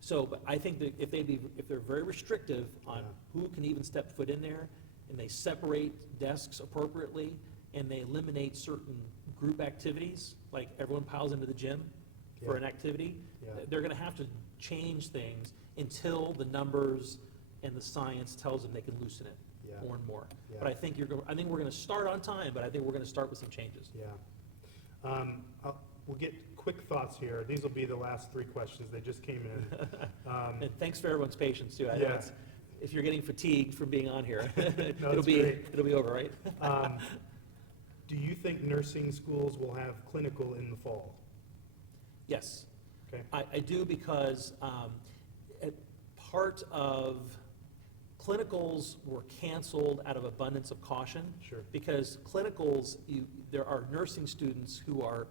So, but I think that if they're very restrictive on Yeah. who can even step foot in there, and they separate desks appropriately, and they eliminate certain group activities, like everyone piles into the gym for Yeah. an activity, Yeah. they're gonna have to change things until the numbers and the science tells them they can loosen it Yeah. more and more. Yeah. But I think I think we're gonna start on time, but I think we're gonna start with some changes. Yeah. We'll get quick thoughts here. These will be the last three questions. They just came in. And thanks for everyone's patience too. I know Yeah. if you're getting fatigued from being on here, No, it'll it's be, great. it'll be over, right? Do you think nursing schools will have clinical in the fall? Yes. Okay. I do, because part of clinicals were canceled out of abundance of caution. Sure. Because clinicals, there are nursing students who are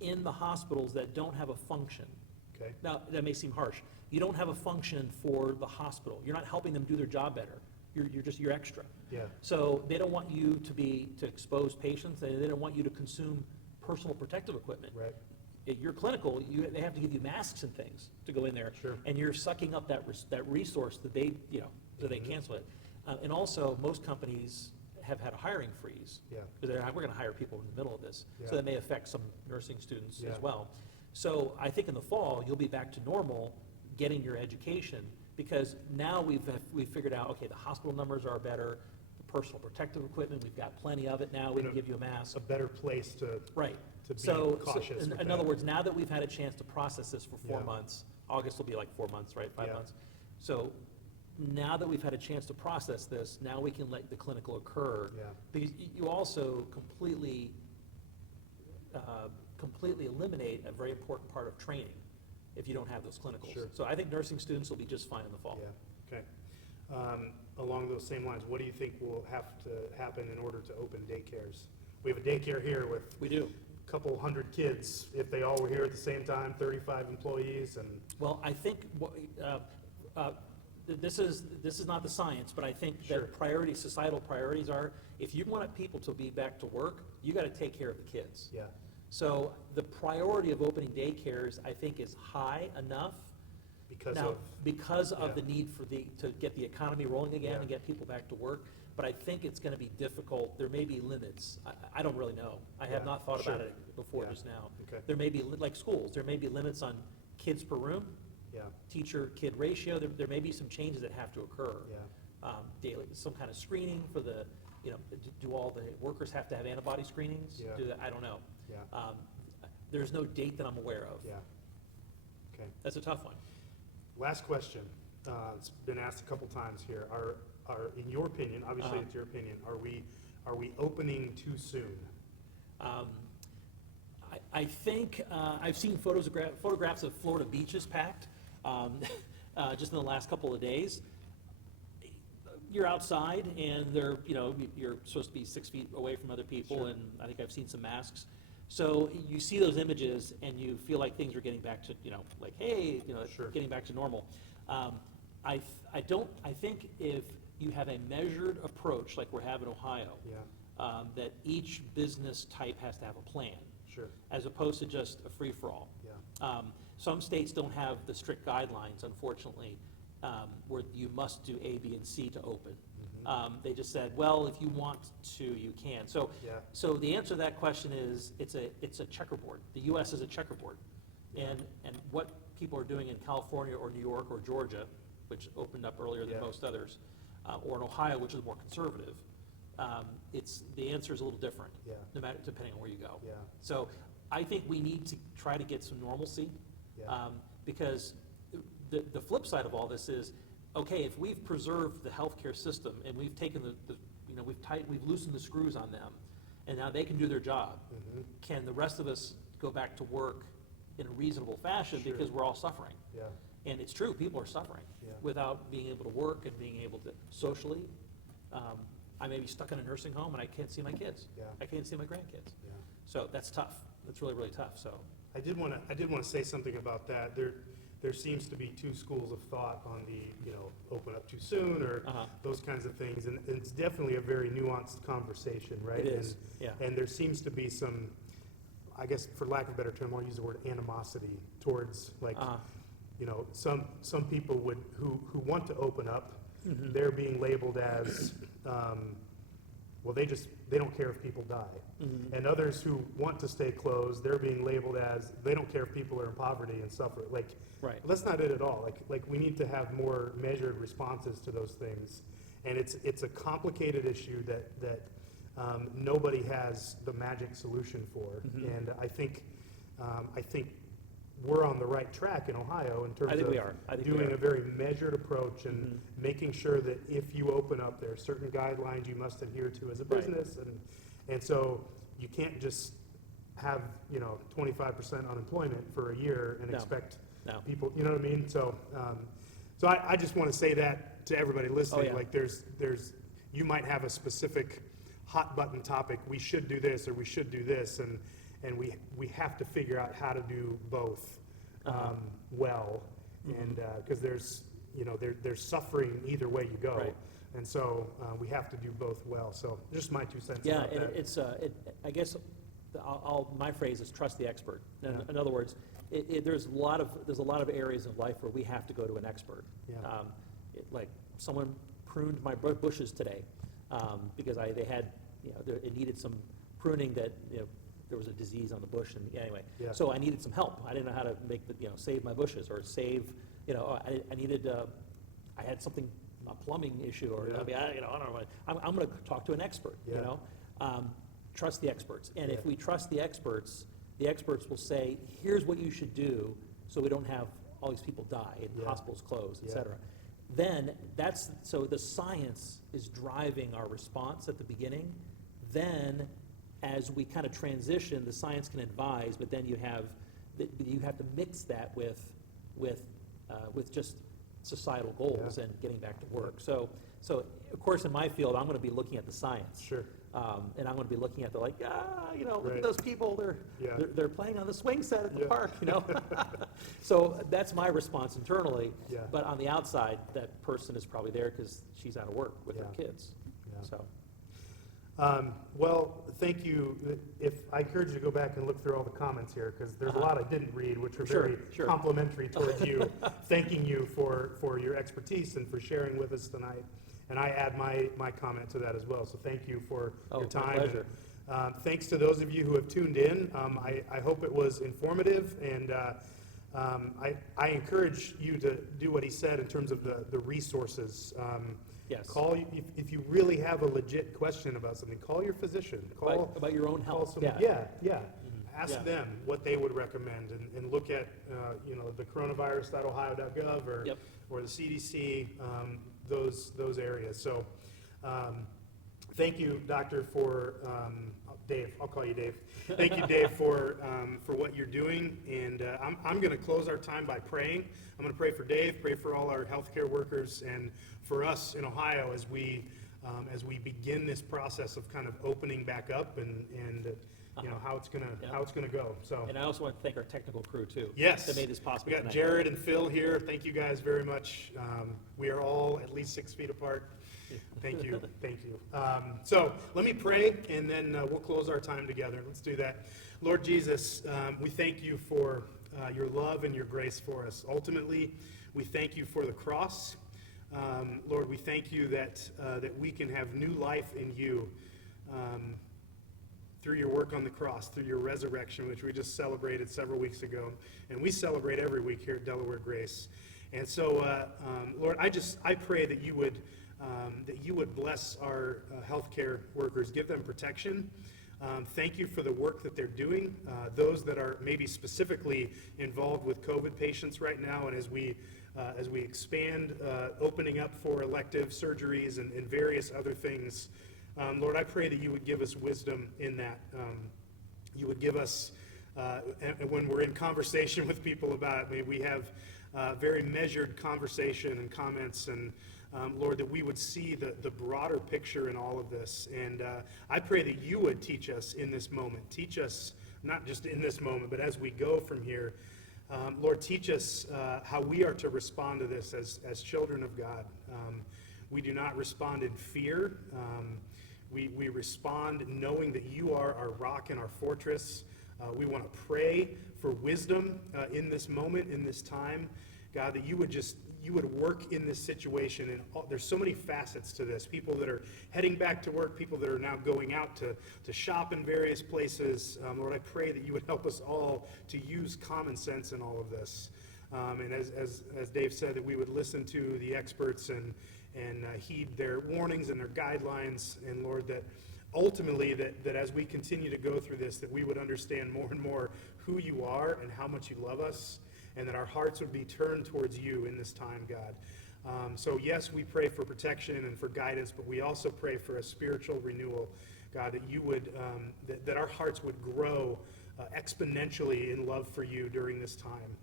in the hospitals that don't have a function. Okay. Now, that may seem harsh. You don't have a function for the hospital. You're not helping them do their job better. You're extra. Yeah. So they don't want you to expose patients. They don't want you to consume personal protective equipment. Right. If you're clinical, they have to give you masks and things to go in there. Sure. And you're sucking up that resource that they, so they Mhm. cancel it. And also, most companies have had a hiring freeze. Yeah. Because we're gonna hire people in the middle of this. Yeah. So that may affect some nursing students Yeah. as well. So I think in the fall, you'll be back to normal, getting your education, because now we've figured out, okay, the hospital numbers are better, the personal protective equipment, we've got plenty of it now, we can give you a mask. A better place to Right. to be So, cautious with in other that. words, now that we've had a chance to process this for 4 Yeah. months, August will be like 4 months, right, 5 Yeah. months? So now that we've had a chance to process this, now we can let the clinical occur. Yeah. Because you also completely eliminate a very important part of training if you don't have those clinicals. Sure. So I think nursing students will be just fine in the fall. Yeah, okay. Along those same lines, what do you think will have to happen in order to open daycares? We have a daycare here with We do. a couple hundred kids. If they all were here at the same time, 35 employees, and, Well, I think, this is not the science, but I think Sure. that societal priorities are, if you want people to be back to work, you gotta take care of the kids. yeah, So the priority of opening daycares, I think, is high enough. Because Now, of, because of the yeah. need to get the economy rolling again Yeah. and get people back to work, but I think it's gonna be difficult, there may be limits, I don't really know. I have Yeah, not thought about sure. it before Yeah. just now. Okay. There may be, like schools, there may be limits on kids per room, yeah, teacher-kid ratio, there may be some changes that have to occur. yeah, Daily, some kind of screening for the, do all the workers have to have antibody screenings? Yeah. I don't know. yeah, There's no date that I'm aware of. yeah. Okay. That's a tough one. Last question. It's been asked a couple times here. In your opinion, obviously it's your opinion, are we opening too soon? I think, I've seen photographs of Florida beaches packed, just in the last couple of days. You're outside and you're supposed to be 6 feet away from other people, Sure. and I think I've seen some masks. So you see those images and you feel like things are getting back to, like, hey, Sure. getting back to normal. I think if you have a measured approach, like we have in Ohio, Yeah, that each business type has to have a plan, sure, as opposed to just a free-for-all. yeah, Some states don't have the strict guidelines, unfortunately, where you must do A, B, and C to open. They just said, well, if you want to, you can. So, yeah, so the answer to that question is, it's a checkerboard. The US is a checkerboard. And what people are doing in California or New York or Georgia, which opened up earlier than Yeah. most others, or in Ohio, which is more conservative, the answer is a little different. Yeah. No matter, depending on where you go. yeah, So I think we need to try to get some normalcy, yeah, because the flip side of all this is, okay, if we've preserved the healthcare system and we've taken we've loosened the screws on them, and now they can do their job, mhm, can the rest of us go back to work in a reasonable fashion, Sure. because we're all suffering? yeah, And it's true, people are suffering Yeah. without being able to work and being able to socially. I may be stuck in a nursing home and I can't see my kids. Yeah. I can't see my grandkids. yeah. So that's tough. That's really, really tough, so. I did want to say something about that. There seems to be two schools of thought on the, open up too soon or Uh-huh. those kinds of things. And it's definitely a very nuanced conversation, right? It is, And- yeah. And there seems to be some, I guess, for lack of a better term, I'll use the word animosity towards, like, Uh-huh. some people who want to open up, Mhm. they're being labeled as, well, they don't care if people die. Mhm. And others who want to stay closed, they're being labeled as, they don't care if people are in poverty and suffer. Like, Right. that's not it at all. Like we need to have more measured responses to those things. And it's a complicated issue that nobody has the magic solution for. Mhm. And I think we're on the right track in Ohio in terms I think of we are. I think we doing are. a very measured approach and Mhm. making sure that if you open up, there are certain guidelines you must adhere to as a Right. business. And so you can't just have, 25% unemployment for a year and No. expect No. people, you know what I mean? So, I just want to say that to everybody listening. yeah. Like, you might have a specific hot button topic, we should do this or we should do this, and we have to figure out how to do both Uh-huh. well. Mhm. And, because there's suffering either way you go. Right. And so, we have to do both well. So just my 2 cents Yeah, about and that. I guess, my phrase is trust the expert. Yeah. In other words, there's a lot of areas of life where we have to go to an expert. Yeah. Like, someone pruned my bushes today, because they had, it needed some pruning that, there was a disease on the bush, and anyway. Yeah. So I needed some help. I didn't know how to save my bushes, or save, I needed, I had something, a plumbing issue, or, Yeah. I don't know. I'm gonna talk to an expert, Yeah. Trust the experts. And if Yeah. we trust the experts will say, here's what you should do, so we don't have all these people die and Yeah. hospitals close, et Yeah. cetera. Then so the science is driving our response at the beginning. Then, as we kind of transition, the science can advise, but then you have to mix that with just societal goals Yeah. and getting back to work. So of course, in my field, I'm gonna be looking at the science. Sure. And I'm gonna be looking at look at Right. those people, Yeah. they're playing on the swing set at the Yeah. park, So that's my response internally. Yeah. But on the outside, that person is probably there because she's out of work with her Yeah. kids, Yeah. so. Well, thank you. If I encourage you to go back and look through all the comments here, because there's a lot I didn't read, which are very Sure. complimentary towards you, thanking you for your expertise and for sharing with us tonight. And I add my comment to that as well. So thank you for your My time. pleasure. And, thanks to those of you who have tuned in. I hope it was informative, and I encourage you to do what he said in terms of the resources. Yes. If you really have a legit question about something, call your physician. About your own Call health. someone. Yeah. Ask Yeah. them what they would recommend, and look at the coronavirus.ohio.gov or the CDC, those areas. So thank you, Doctor, for Dave. I'll call you Dave. Thank you, Dave, for what you're doing. And I'm going to close our time by praying. I'm going to pray for Dave, pray for all our healthcare workers, and for us in Ohio as we begin this process of kind of opening back up and how it's gonna go. So. And I also want to thank our technical crew too. Yes. That made this possible We got tonight. Jared and Phil here. Thank you guys very much. We are all at least 6 feet apart. Thank you. Thank you. So let me pray, and then we'll close our time together. Let's do that. Lord Jesus, we thank you for your love and your grace for us. Ultimately, we thank you for the cross. Lord, we thank you that we can have new life in you through your work on the cross, through your resurrection, which we just celebrated several weeks ago. And we celebrate every week here at Delaware Grace. And so, Lord, I pray that you would bless our healthcare workers, give them protection. Thank you for the work that they're doing, those that are maybe specifically involved with COVID patients right now, and as we expand, opening up for elective surgeries and various other things. Lord, I pray that you would give us wisdom in that. You would give us, and when we're in conversation with people about it, may we have very measured conversation and comments, and Lord, that we would see the broader picture in all of this. And I pray that you would teach us in this moment. Teach us, not just in this moment, but as we go from here. Lord, teach us how we are to respond to this as children of God. We do not respond in fear. We respond knowing that you are our rock and our fortress. We want to pray for wisdom in this moment, in this time. God, that you would work in this situation. And there's so many facets to this. People that are heading back to work, people that are now going out to shop in various places. Lord, I pray that you would help us all to use common sense in all of this. And as Dave said, that we would listen to the experts and heed their warnings and their guidelines. And Lord, that ultimately that as we continue to go through this, that we would understand more and more who you are and how much you love us, and that our hearts would be turned towards you in this time, God. So yes, we pray for protection and for guidance, but we also pray for a spiritual renewal, God, that you would, that our hearts would grow exponentially in love for you during this time.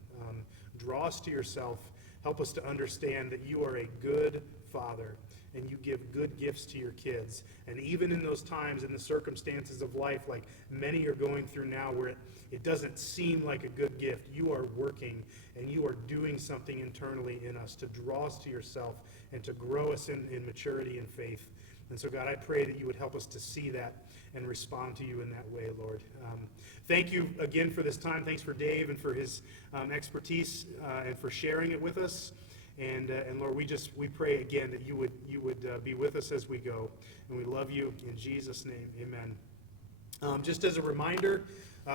Draw us to yourself. Help us to understand that you are a good Father, and you give good gifts to your kids. And even in those times, in the circumstances of life, like many are going through now, where it doesn't seem like a good gift, you are working, and you are doing something internally in us to draw us to yourself and to grow us in maturity and faith. And so, God, I pray that you would help us to see that and respond to you in that way, Lord. Thank you again for this time. Thanks for Dave and for his expertise and for sharing it with us. And Lord, we pray again that you would be with us as we go. And we love you in Jesus' name. Amen. Just as a reminder,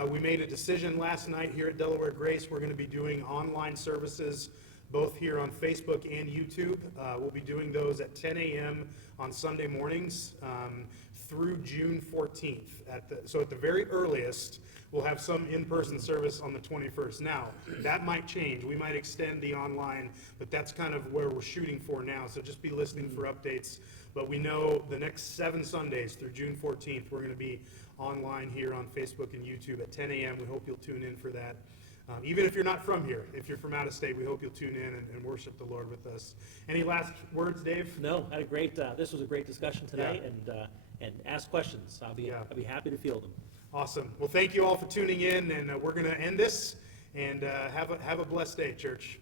we made a decision last night here at Delaware Grace. We're going to be doing online services both here on Facebook and YouTube. We'll be doing those at 10 a.m. on Sunday mornings through June 14th. So at the very earliest, we'll have some in-person service on the 21st. Now, that might change. We might extend the online, but that's kind of where we're shooting for now. So just be listening for updates. But we know the next 7 Sundays through June 14th, we're going to be online here on Facebook and YouTube at 10 a.m. We hope you'll tune in for that. Even if you're not from here, if you're from out of state, we hope you'll tune in and worship the Lord with us. Any last words, Dave? No, I had a great. This was a great discussion tonight, and ask questions. I'll be happy to field them. Awesome. Well, thank you all for tuning in, and we're going to end this. And have a blessed day, church.